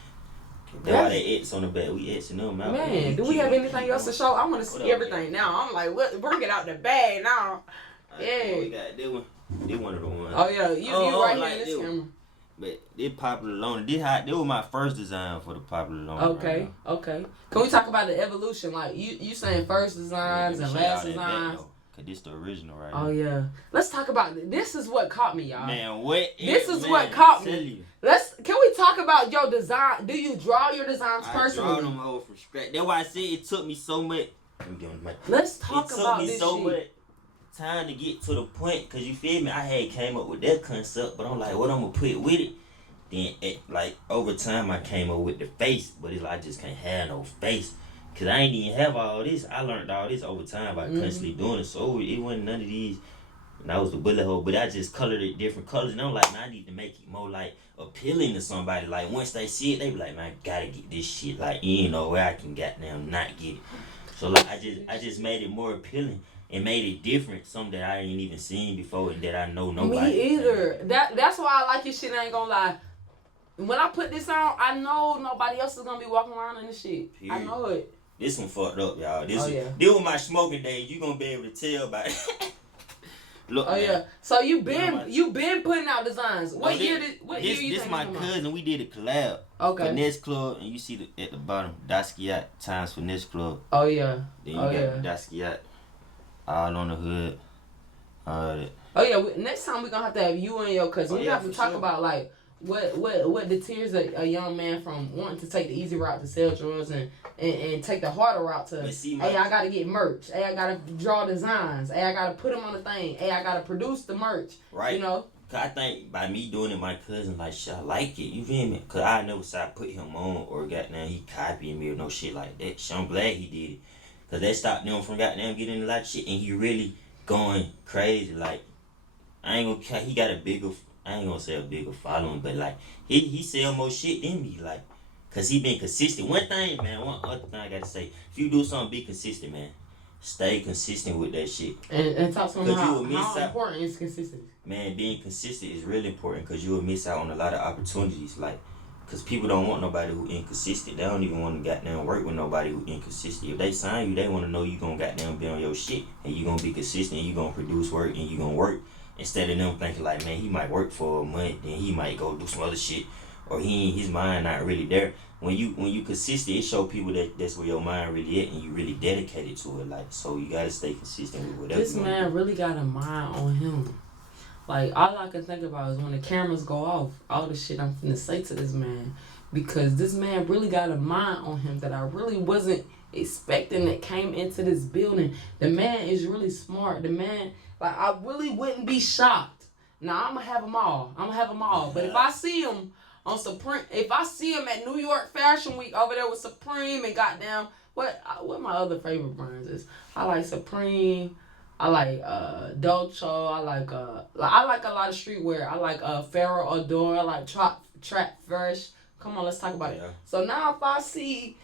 That's why they X on the back. We Xing them out. Man, do we have anything else to show? I want to see everything now. I'm like, what? Bring it out the bag now. Yeah. We got this one. This one of the ones. Oh yeah, you right here in this camera. But this Popular Loner, this was my first design for the Popular Loner. Okay, okay. Can we talk about the evolution? Like you saying first designs and last designs? Cause this the original right Oh here. yeah. Let's talk about this. Is what caught me, y'all. Man, what? This is what caught me. Can we talk about your design? Do you draw your designs personally? I draw them all from scratch. That's why I said it took me so much. Let's talk about this shit. It took me so much time to get to the point, cause you feel me? I had came up with that concept, but I'm like, what I'm gonna put with it? Then, like over time, I came up with the face, but it's like I just can't have no face, cause I ain't even have all this. I learned all this over time by constantly doing it, so it wasn't none of these. And that was the bullet hole, but I just colored it different colors, and I'm like, man, I need to make it more like appealing to somebody. Like once they see it, they be like, man, I gotta get this shit. Like you know where I can goddamn not get it. So like I just made it more appealing. And made it different, something that I ain't even seen before and that I know nobody. Me either. That's why I like your shit, I ain't gonna lie. When I put this on, I know nobody else is gonna be walking around in this shit. Period. I know it. This one fucked up, y'all. This was my smoking days. You gonna be able to tell by it. Look, man. Yeah. So you been putting out designs. What year you This my cousin. We did a collab. Okay. Finesse Club, and you see at the bottom, Dasquiat times Finesse Club. Oh yeah. Then you got Dasquiat. All on the hood. Oh yeah. Next time we're gonna have you and your cousin. We have to talk about like what deters a young man from wanting to take the easy route to sell drugs and take the harder route to. Hey, I gotta get merch. Hey, I gotta draw designs. Hey, I gotta put them on the thing. Hey, I gotta produce the merch. Right. You know. Cause I think by me doing it, my cousin like shit, I like it. You feel me? Cause I never said I put him on or goddamn he copying me or no shit like that. So I'm glad he did it. Cause that stopped them from goddamn getting a lot of shit, and he really going crazy. Like I ain't gonna, he got I ain't gonna say a bigger following, but like he sell more shit than me, like, cause he been consistent. One thing, man, one other thing I gotta say, if you do something, be consistent, man. Stay consistent with that shit. And talk to me how important is consistency. Man, being consistent is really important, cause you will miss out on a lot of opportunities, like. Cause people don't want nobody who inconsistent. They don't even want to goddamn work with nobody who inconsistent. If they sign you, they want to know you gonna goddamn be on your shit and you gonna be consistent. And you gonna produce work and you gonna work, instead of them thinking like, man, he might work for a month, then he might go do some other shit, or his mind not really there. When you consistent, it show people that that's where your mind really at and you really dedicated to it. Like, so you gotta stay consistent with whatever. This man really got a mind on him. Like, all I can think about is when the cameras go off, all the shit I'm finna say to this man. Because this man really got a mind on him that I really wasn't expecting that came into this building. The man is really smart. The man, like, I really wouldn't be shocked. Now, I'm gonna have them all. But if I see him on Supreme, if I see him at New York Fashion Week over there with Supreme and goddamn, what my other favorite brands is? I like Supreme. I like Dolce. I like a lot of streetwear. I like Ferro Adore. I like Trap Fresh. Come on, let's talk about it. So now if I see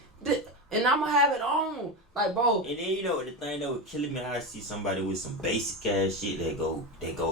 and I'm gonna have it on, like, bro. And then you know the thing that was killing me, I see somebody with some basic ass shit that go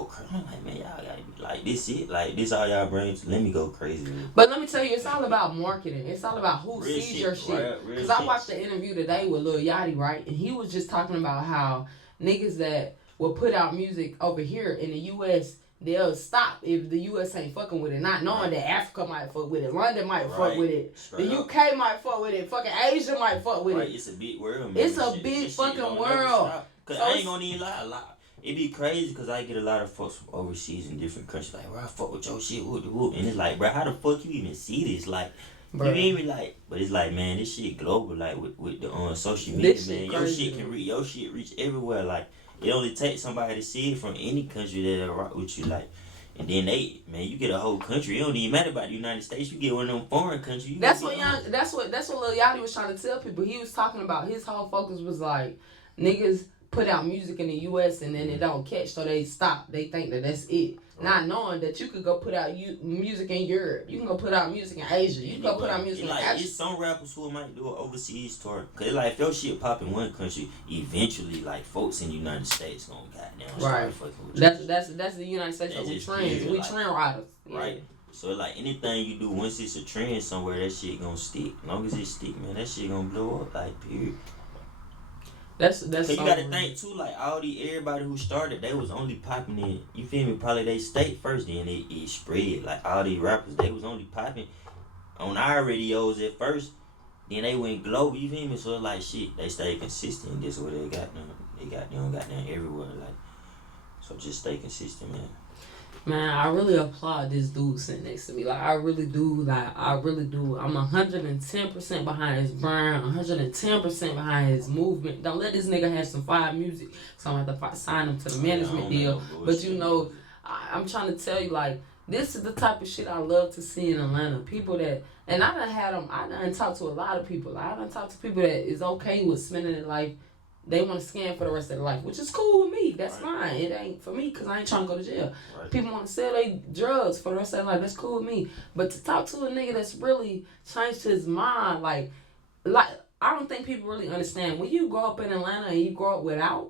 crazy. I'm like, man, y'all gotta be like, this it, like this all y'all bring. Let me go crazy. But let me tell you, it's all about marketing. It's all about who real sees shit, your shit. Because I watched the interview today with Lil Yachty, right, and he was just talking about how niggas that will put out music over here in the U.S., they'll stop if the U.S. ain't fucking with it, not knowing that Africa might fuck with it, London might fuck with it, straight the up. UK might fuck with it, fucking Asia might fuck with it. It's a big world, man. It's a big fucking world. Cause I ain't gonna even lie, a lot. It be crazy because I get a lot of folks from overseas in different countries like, bro, I fuck with your shit, whoop. And it's like, bro, how the fuck you even see this? Like, Bruh. You hear me? Like, but it's like, man, this shit global. Like with the social media, This man, shit your crazy, shit can man. reach, your shit reach everywhere. Like, it only takes somebody to see it from any country that rock with you. Like, and then man, you get a whole country. It don't even matter about the United States. You get one of them foreign countries. You That's gonna what get young. That's what Lil Yachty was trying to tell people. He was talking about his whole focus was like niggas put out music in the U.S. and then it don't catch, so they stop. They think that that's it. Not knowing that you could go put out music in Europe, you can go put out music in Asia, you can go put out music in like Africa. it's some rappers who might do an overseas tour. Cause like if your shit pop in one country, eventually like folks in the United States gonna goddamn start fucking with you. That's the United States. That's We just trend. period, We like, trend riders. Right. Yeah. So like anything you do, once it's a trend somewhere, that shit gonna stick. As long as it stick, man, that shit gonna blow up. Like period. That's Cause you gotta think too, like everybody who started, they was only popping in, you feel me, probably they state first, then it spread. Like all these rappers, they was only popping on our radios at first, then they went global, you feel me? So it's like shit, they stay consistent. This is what they got them. They got them everywhere. Like, so just stay consistent, man. Man, I really applaud this dude sitting next to me. Like, I really do. I'm 110% behind his brand, 110% behind his movement. Don't let this nigga have some fire music, so I'm gonna have to sign him to the management deal. But you know, I'm trying to tell you, like, this is the type of shit I love to see in Atlanta. People that, and I done talked to a lot of people. I done talked to people that is okay with spending their life. They want to scam for the rest of their life, which is cool with me. That's fine. It ain't for me because I ain't trying to go to jail. Right. People want to sell their drugs for the rest of their life. That's cool with me. But to talk to a nigga that's really changed his mind, like I don't think people really understand. When you grow up in Atlanta and you grow up without,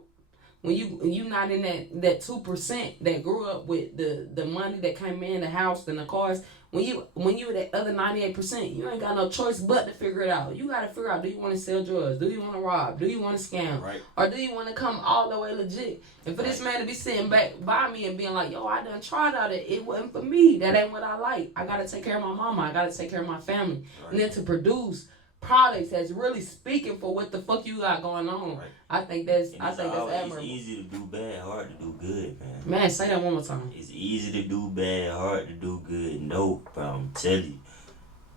when you not in that 2% that grew up with the money that came in, the house and the cars, when you that other 98%, you ain't got no choice but to figure it out. You got to figure out, do you want to sell drugs? Do you want to rob? Do you want to scam? Right. Or do you want to come all the way legit? And for this man to be sitting back by me and being like, yo, I done tried out it wasn't for me. That ain't what I like. I got to take care of my mama. I got to take care of my family. Right. And then to produce products that's really speaking for what the fuck you got going on. Right. I think that's admirable. admirable. It's easy to do bad, hard to do good, man. Man, say that one more time. It's easy to do bad, hard to do good. No, but I'm telling you,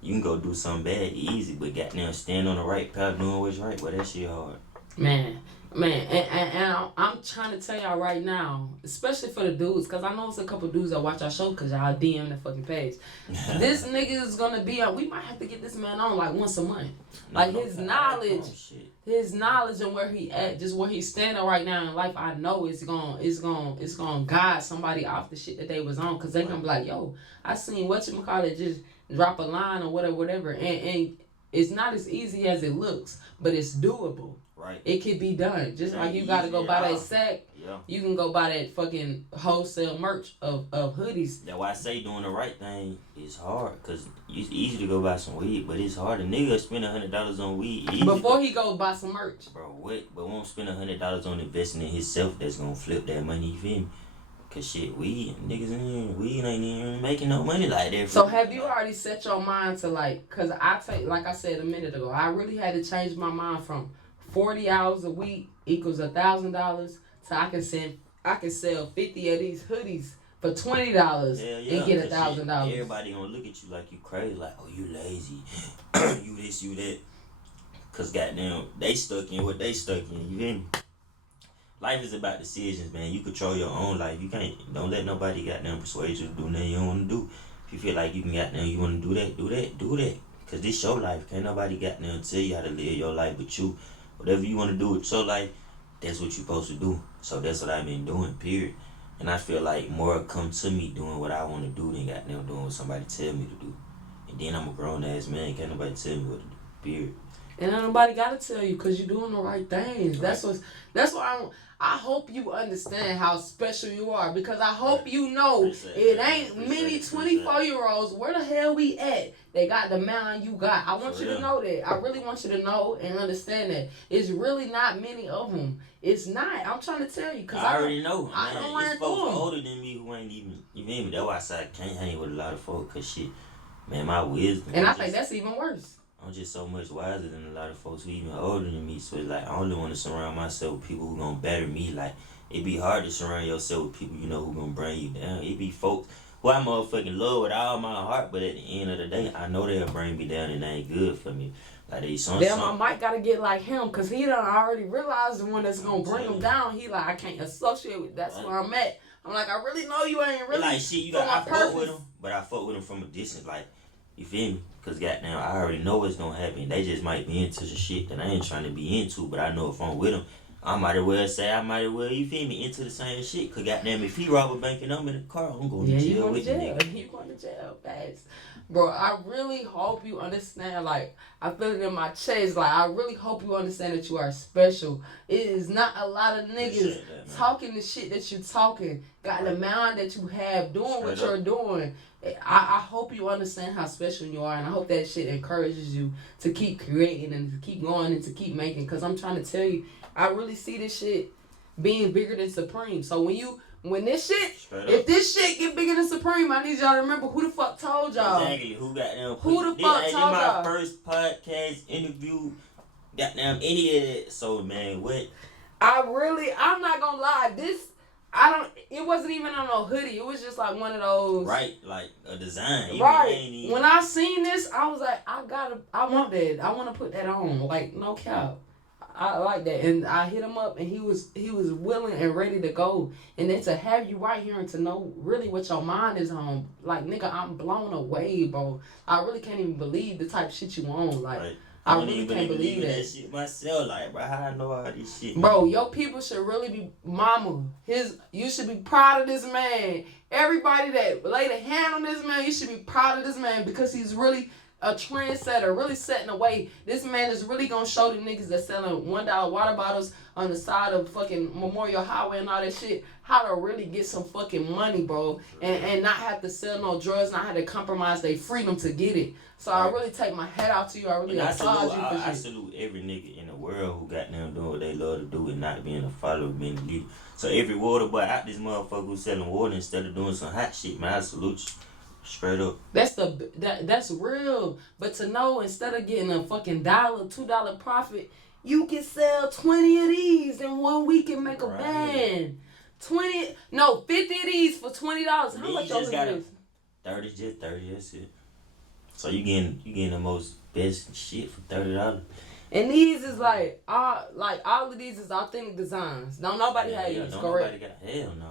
you can go do something bad easy, but goddamn stand on the right path doing what's right. But that shit hard. Man, and I'm trying to tell y'all right now, especially for the dudes, because I know it's a couple dudes that watch our show because y'all DM the fucking page. This nigga is going to be on, we might have to get this man on like once a month. Like his knowledge and where he at, just where he's standing right now in life, I know it's gonna guide somebody off the shit that they was on, because they gonna be like, yo, I seen whatchamacallit just drop a line or whatever, and it's not as easy as it looks, but it's doable. Right. It could be done. Just like you gotta go buy that sack, yeah. You can go buy that fucking wholesale merch of hoodies. That's why I say doing the right thing is hard, because it's easy to go buy some weed, but it's hard. A nigga spend $100 on weed before he go buy some merch. Bro, what? But won't spend $100 on investing in himself that's gonna flip that money, you feel me? Cause shit, weed ain't even making no money like that. So have you already set your mind to cause like I said a minute ago, I really had to change my mind from 40 hours a week equals $1,000 so I can sell 50 of these hoodies for $20 and get $1,000. Everybody gonna look at you like you crazy, like, oh, you lazy, you this, you that. Cause goddamn, they stuck in what they stuck in, you hear me? Life is about decisions, man. You control your own life. Don't let nobody goddamn persuade you to do nothing you don't want to do. If you feel like you want to do that. Cause this your life. Can't nobody goddamn tell you how to live your life but you. Whatever you want to do with your life, that's what you supposed to do. So that's what I've been doing, period. And I feel like more come to me doing what I want to do than goddamn doing what somebody tell me to do. And then I'm a grown ass man. Can't nobody tell me what to do, period. And nobody gotta tell you, cause you're doing the right things. Right. That's why I hope you understand how special you are, because I hope you know it ain't many 24-year-olds. Where the hell we at? They got the man you got. I want you to know that. I really want you to know and understand that it's really not many of them. It's not. I'm trying to tell you, cause I already know. I man. don't learn it's folks older than me who ain't even. You feel me? That's why I say I can't hang with a lot of folks, cause shit, man, my wisdom. And I think that's even worse. I'm just so much wiser than a lot of folks who even older than me. So it's like I only want to surround myself with people who gonna better me. Like it be hard to surround yourself with people you know who gonna bring you down. It be folks who I motherfucking love with all my heart, but at the end of the day, I know they'll bring me down and they ain't good for me. Like they Damn, I might gotta get like him, cause he done already realized the one that's gonna bring him down. He like, I can't associate with. That's where I'm at. I'm like, I really know you ain't really. Like shit, you got. I fuck with him, but I fuck with him from a distance. Like, you feel me? Cause goddamn, I already know what's gonna happen. They just might be into the shit that I ain't trying to be into. But I know if I'm with him, I might as well say, you feel me, into the same shit. Cause goddamn, if he rob a bank and I'm in the car, I'm going to jail with you, nigga. You going to jail, fast. Bro, I really hope you understand, like, I feel it in my chest, like, I really hope you understand that you are special. It is not a lot of niggas talking the shit that you're talking, got the mind that you have, doing what you're doing. I hope you understand how special you are, and I hope that shit encourages you to keep creating and to keep going and to keep making, because I'm trying to tell you, I really see this shit being bigger than Supreme. So when this shit, if this shit get bigger than Supreme, I need y'all to remember who the fuck told y'all. Exactly. Who got them? Who the fuck told y'all? My first podcast interview, got them any of that. So man, what? I'm not gonna lie. It wasn't even on no hoodie. It was just like one of those. Right, like a design. Right. When I seen this, I was like, I want that. I want to put that on. Like, no cap. I like that, and I hit him up, and he was willing and ready to go, and then to have you right here and to know really what your mind is on, like nigga, I'm blown away, bro. I really can't even believe the type of shit you on, like right. I really can't believe that shit myself, like bro, how I know all this shit, bro. Your people should really be you should be proud of this man. Everybody that laid a hand on this man, you should be proud of this man because he's really a trendsetter, really setting the way. This man is really gonna show the niggas that selling $1 water bottles on the side of fucking Memorial Highway and all that shit how to really get some fucking money, bro, and not have to sell no drugs, not have to compromise their freedom to get it. So right. I really take my head out to you. I really applaud you for shit. I salute every nigga in the world who got them doing what they love to do and not being a follower, being a leader. So every water boy out this motherfucker who's selling water instead of doing some hot shit, man, I salute you. Straight up. That's real. But to know instead of getting a fucking $2 profit, you can sell 20 of these in 1 week and make a band. 50 of these for $20. How much those is? 30, just 30, that's it. So you getting the most best shit for $30. And these is like all of these is authentic designs. Don't nobody have these, correct? Nobody got hell no.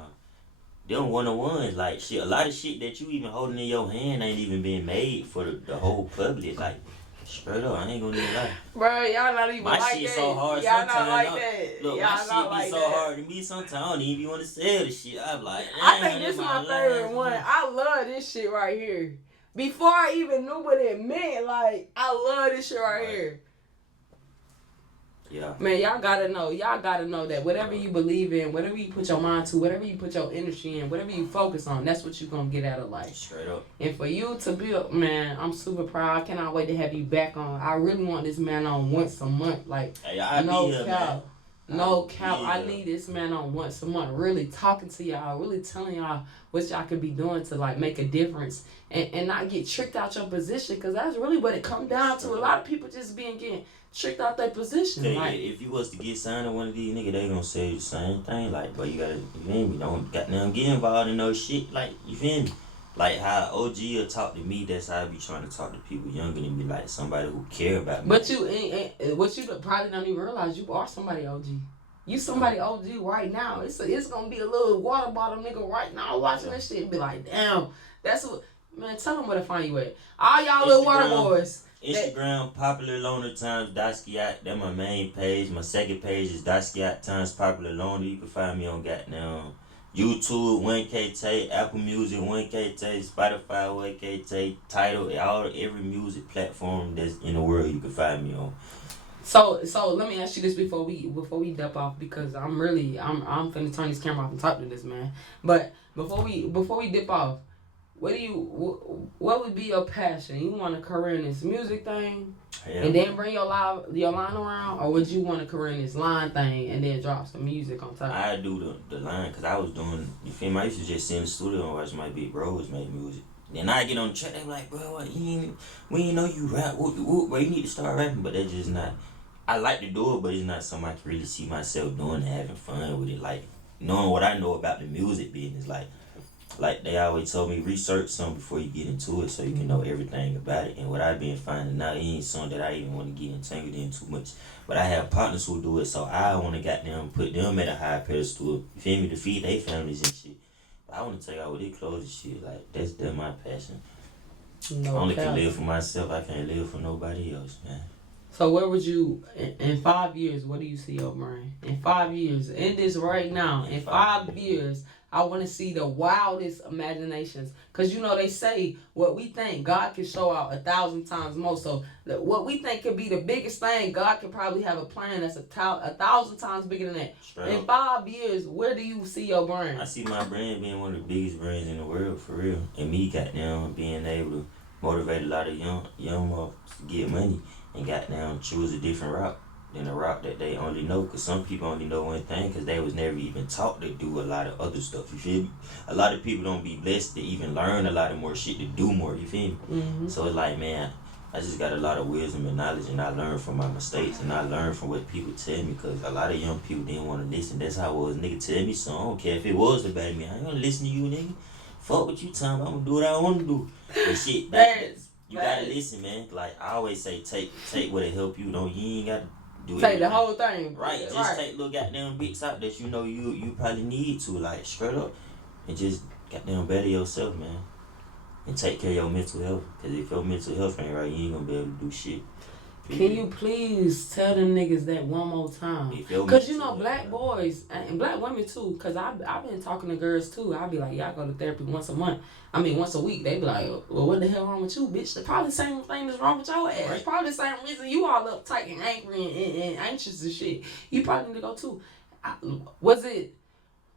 Them one-on-ones, like shit, a lot of shit that you even holding in your hand ain't even being made for the whole public. Like, straight up, I ain't gonna lie. Bro, y'all not even my like shit that. so hard y'all sometimes. Not like that. Look, y'all my shit not be like so that. hard to me sometimes. I don't even want to sell the shit. I'm like, I think this is my favorite one. I love this shit right here. Before I even knew what it meant, like, I love this shit right here. Yeah. Man, y'all gotta know that whatever you believe in, whatever you put your mind to, whatever you put your energy in, whatever you focus on, that's what you're gonna get out of life. Straight up. And for you to build, man, I'm super proud. I cannot wait to have you back on. I really want this man on once a month. Like, hey, no cap. No cap. I need this man on once a month. Really talking to y'all, really telling y'all what y'all could be doing to like make a difference and not get tricked out your position, because that's really what it comes down to. A lot of people just getting tricked out their position. Hey, like, if you was to get signed to one of these niggas, they gonna say the same thing. Like, but you gotta, you feel me? Don't goddamn get involved in no shit. Like, you feel me? Like how OG will talk to me, that's how I be trying to talk to people younger than me, like somebody who care about me. But you ain't what you probably don't even realize, you are somebody OG. You somebody OG right now. It's gonna be a little water bottle nigga right now watching that shit and be like, damn, that's what, man, tell them where to find you at. All y'all little water boys. Instagram, Popular Loner times Daskiat. That's my main page. My second page is Daskiat times Popular Loner. You can find me on goddamn YouTube, 1K Tate, Apple Music, 1K Tate, Spotify, 1K Tate, Tidal, every music platform that's in the world you can find me on. So let me ask you this before we dip off, because I'm finna turn this camera off and talk to this man. But before we dip off, what would be your passion? You want a career in this music thing, and then bring your line around, or would you want a career in this line thing and then drop some music on top? I do the line, because I was doing, you feel me? I used to just sit in the studio and watch my big bros make music. Then I get on the track, they be like, bro, we ain't know you rap. Bro, you need to start rapping, but that's just not. I like to do it, but it's not something I can really see myself doing and having fun with it. Like, knowing what I know about the music business, like, like they always told me, research something before you get into it so you can know everything about it. And what I've been finding out, it ain't something that I even want to get entangled in too much. But I have partners who do it, so I want to goddamn put them at a high pedestal. You feel me? To feed their families and shit. But I want to take out with their clothes and shit. Like that's my passion. I No only can cap. live for myself. I can't live for nobody else, man. So where would you in 5 years? What do you see your brain in 5 years? In this right now, in 5 years, I want to see the wildest imaginations. Cause you know they say what we think God can show out 1,000 times more. So what we think could be the biggest thing, God can probably have a plan that's 1,000 times bigger than that. Straight In up. 5 years, where do you see your brain? I see my brand being one of the biggest brands in the world, for real. And me, goddamn, being able to motivate a lot of young motherfuckers to get money and goddamn choose a different route than a route that they only know. Because some people only know one thing because they was never even taught to do a lot of other stuff, you feel me? A lot of people don't be blessed to even learn a lot of more shit to do more, you feel me? Mm-hmm. So it's like, man, I just got a lot of wisdom and knowledge, and I learned from my mistakes, and I learned from what people tell me, because a lot of young people didn't want to listen. That's how it was. Nigga tell me something. I don't care if it was about me. I ain't gonna listen to you, nigga. Fuck what you talking about. I'm gonna do what I want to do. But shit, you gotta listen, man. Like I always say, take what'll help you. You ain't gotta do Take the everything. whole thing. Right, just take little goddamn bits out that you know you probably need to, like straight up, and just goddamn better yourself, man. And take care of your mental health. Because if your mental health ain't right, you ain't gonna be able to do shit. Can you please tell them niggas that one more time? Because you know, black boys and black women too, because I've been talking to girls too. I'll be like, yeah, I go to therapy once a week. They be like, well, what the hell wrong with you, bitch? It's probably the same thing that's wrong with your ass. Right. It's probably the same reason you all uptight and angry and anxious and shit. You probably need to go too. Was it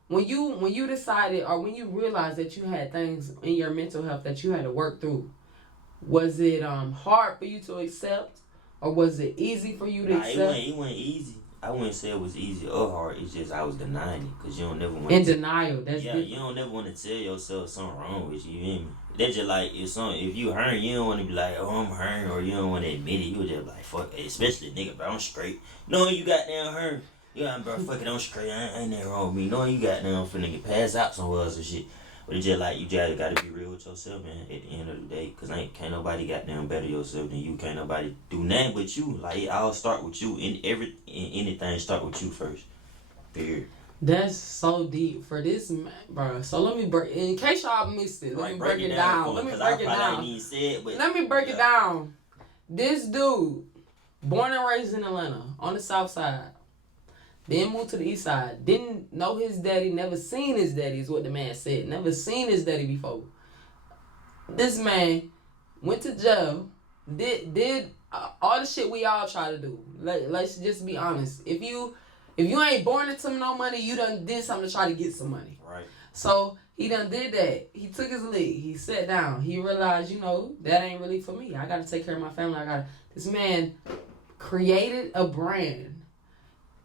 when you decided or when you realized that you had things in your mental health that you had to work through? Was it hard for you to accept? Or was it easy for you to accept? It wasn't easy. I wouldn't say it was easy or hard. It's just I was denying it because you don't never want in denial. That's different. You don't never want to tell yourself something wrong with you. You hear me? That's just like if you hurt, you don't want to be like, oh, I'm hurt, or you don't want to admit it. You just like, fuck it. Especially nigga, bro, I'm straight. Knowing you got down hurt, yeah, bro, fuck it, I'm straight. Ain't nothing wrong with me. Knowing you got down finna get pass out somewhere else and shit. But it's just like you just gotta be real with yourself, man. At the end of the day, cause can't nobody goddamn better yourself than you. Can't nobody do nothing but you. Like it all start with you. Anything start with you first. Period. That's so deep for this, bro. So let me break. In case y'all missed it, let me break it down. Let me break it down. Let me break it down. This dude, born and raised in Atlanta, on the South Side. Then moved to the East Side. Didn't know his daddy. Never seen his daddy is what the man said. Never seen his daddy before. This man went to jail. Did all the shit we all try to do. Let's just be honest. If you ain't born into no money, you done did something to try to get some money. Right. So he done did that. He took his leave. He sat down. He realized, that ain't really for me. I got to take care of my family. This man created a brand.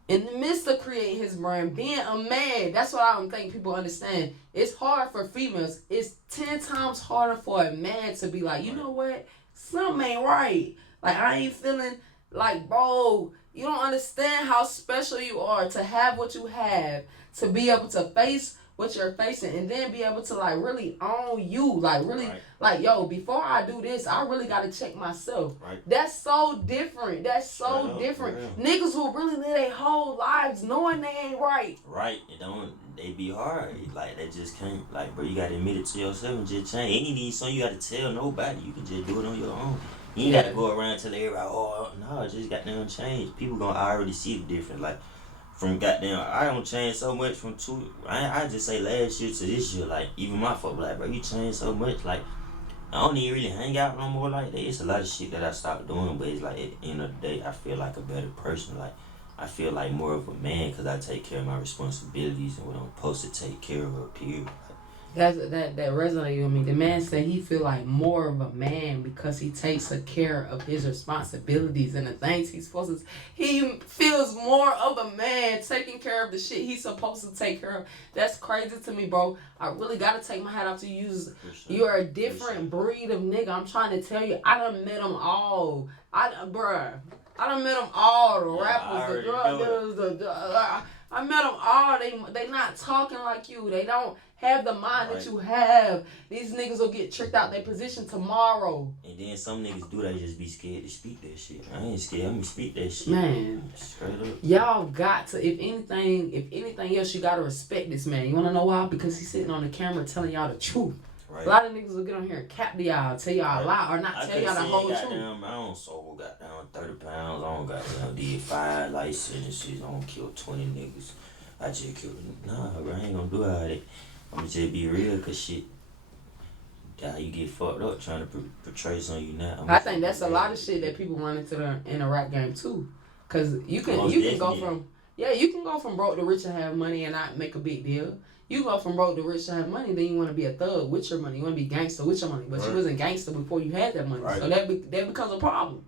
In the midst of creating his brand, being a man, that's what I don't think people understand. It's hard for females. It's 10 times harder for a man to be like, you know what? Something ain't right. Like, I ain't feeling like, bro, you don't understand how special you are to have what you have, to be able to face what you're facing, and then be able to, like, really own you. Like, really, like, yo, before I do this, I really got to check myself. Right. That's so different. That's so different. Niggas will really live their whole lives knowing they ain't right. Right. They be hard. Like, they just can't, like, bro, you got to admit it to yourself and just change. Ain't need something you got to tell nobody. You can just do it on your own. You ain't got to go around tell everybody, oh, no, just goddamn change. People gonna already see the difference. Like, from goddamn, I don't change so much from I just say last year to this year, like, even my folk, like, bro, you changed so much, like, I don't even really hang out no more like that. It's a lot of shit that I stopped doing, but it's like, at the end of the day, I feel like a better person, like, I feel like more of a man, because I take care of my responsibilities and what I'm supposed to take care of, period. That resonated with me. The man said he feel like more of a man because he takes care of his responsibilities and the things he's supposed to. He feels more of a man taking care of the shit he's supposed to take care of. That's crazy to me, bro. I really gotta take my hat off to you. You're a different breed of nigga. I'm trying to tell you. I done met them all. I done met them all. The rappers, the drug dealers, I met them all. They not talking like you. They don't Have the mind that you have. These niggas will get tricked out their position tomorrow. And then some niggas do that just be scared to speak that shit. I ain't scared. I'm gonna speak that shit. Man. Straight up. Y'all got to, if anything else, you gotta respect this man. You wanna know why? Because he's sitting on the camera telling y'all the truth. Right. A lot of niggas will get on here and cap to y'all, tell y'all a lie, or not tell y'all the whole truth. I don't sold goddamn 30 pounds. I don't goddamn did 5 life sentences. I don't kill 20 niggas. I just killed them. Nah, bro, I ain't gonna do all that. I'ma just be real, cause shit. Yeah, you get fucked up trying to portray something you not. I think that's a lot of shit that people run into in the rap game too, cause you can go from broke to rich and have money and not make a big deal. You go from broke to rich to have money, then you want to be a thug with your money. You want to be gangster with your money, but you wasn't gangster before you had that money. Right. So that becomes a problem.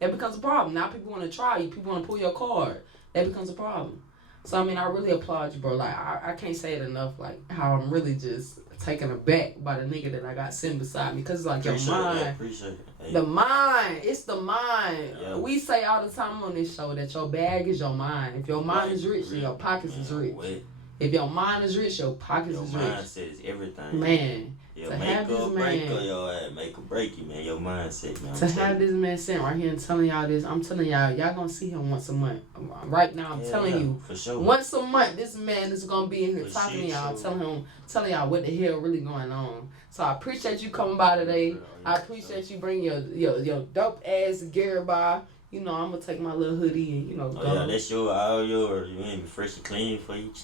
That becomes a problem. Now people want to try you. People want to pull your card. That becomes a problem. So I mean, I really applaud you, bro. Like I can't say it enough. Like how I'm really just taken aback by the nigga that I got sitting beside me, cause it's like your mind. Appreciate it. Hey. The mind. It's the mind. Yeah. We say all the time on this show that your bag is your mind. If your mind is rich, then your pockets is rich. If your mind is rich, your pockets is rich. Your mindset is everything. Man. Your make or break or your ass make or break you, man. Your mindset, man. To have this man sitting right here and telling y'all this, I'm telling y'all gonna see him once a month. Right now, I'm telling you. For sure. Once a month, this man is gonna be in here talking to y'all, telling y'all what the hell really going on. So I appreciate you coming by today. I appreciate you bringing your dope ass gear by. You know, I'm gonna take my little hoodie and, go. Yeah, that's all yours. You ain't be fresh and clean for you.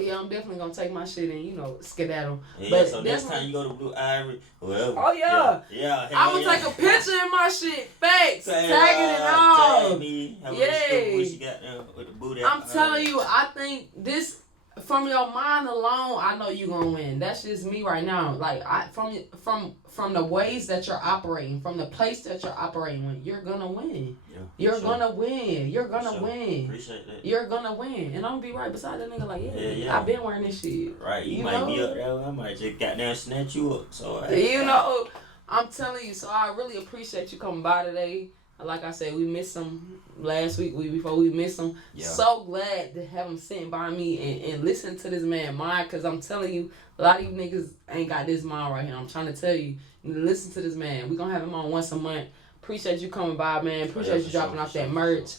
Yeah, I'm definitely gonna take my shit and, skedaddle. Yeah, but so next time you go to Blue Ivory, whatever. Oh, yeah. Yeah. I would take a picture in my shit. Facts. Tag it and all. Tag me. Yeah. I'm telling you, I think this, from your mind alone, I know you gonna win. That's just me right now. Like from the ways that you're operating, from the place that you're operating with, you're gonna win. Yeah, you're gonna win. You're gonna win. Appreciate that. You're gonna win. And I'm gonna be right beside that nigga like, yeah. I've been wearing this shit. Right. You might be up there. I might just goddamn snatch you up. So I'm telling you, so I really appreciate you coming by today. Like I said, we missed him last week before we missed him. Yeah. So glad to have him sitting by me and listen to this man mind, because I'm telling you, a lot of you niggas ain't got this mind right here. I'm trying to tell you, listen to this man. We're going to have him on once a month. Appreciate you coming by, man. Appreciate you dropping off that merch.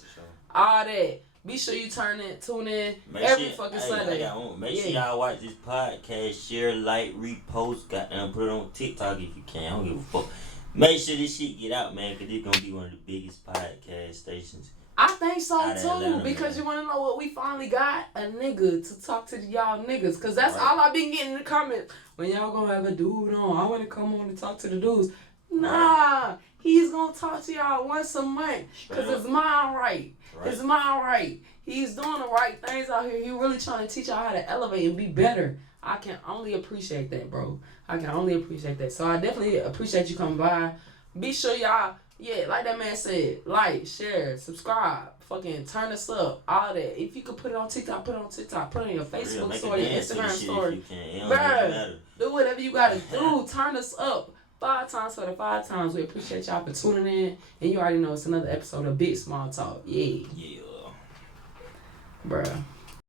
All that. Be sure you tune in every fucking Sunday. Make sure y'all watch this podcast, share, like, repost, goddamn, put it on TikTok if you can. I don't give a fuck. Make sure this shit get out, man, because it's going to be one of the biggest podcast stations. I think so, too, Atlanta, because you want to know what we finally got? A nigga to talk to y'all niggas, because that's all I've been getting in the comments. When y'all going to have a dude on, I want to come on and talk to the dudes. Nah, he's going to talk to y'all once a month, because it's mine right. It's mine right. He's doing the right things out here. He really trying to teach y'all how to elevate and be better. I can only appreciate that, bro. I can only appreciate that. So I definitely appreciate you coming by. Be sure y'all, like that man said, like, share, subscribe, fucking turn us up, all that. If you could put it on TikTok, put it on TikTok. Put it on your Facebook story, your Instagram story. Bruh, do whatever you gotta do. Turn us up 5 times for the 5 times. We appreciate y'all for tuning in. And you already know it's another episode of Big Small Talk. Yeah. Bruh.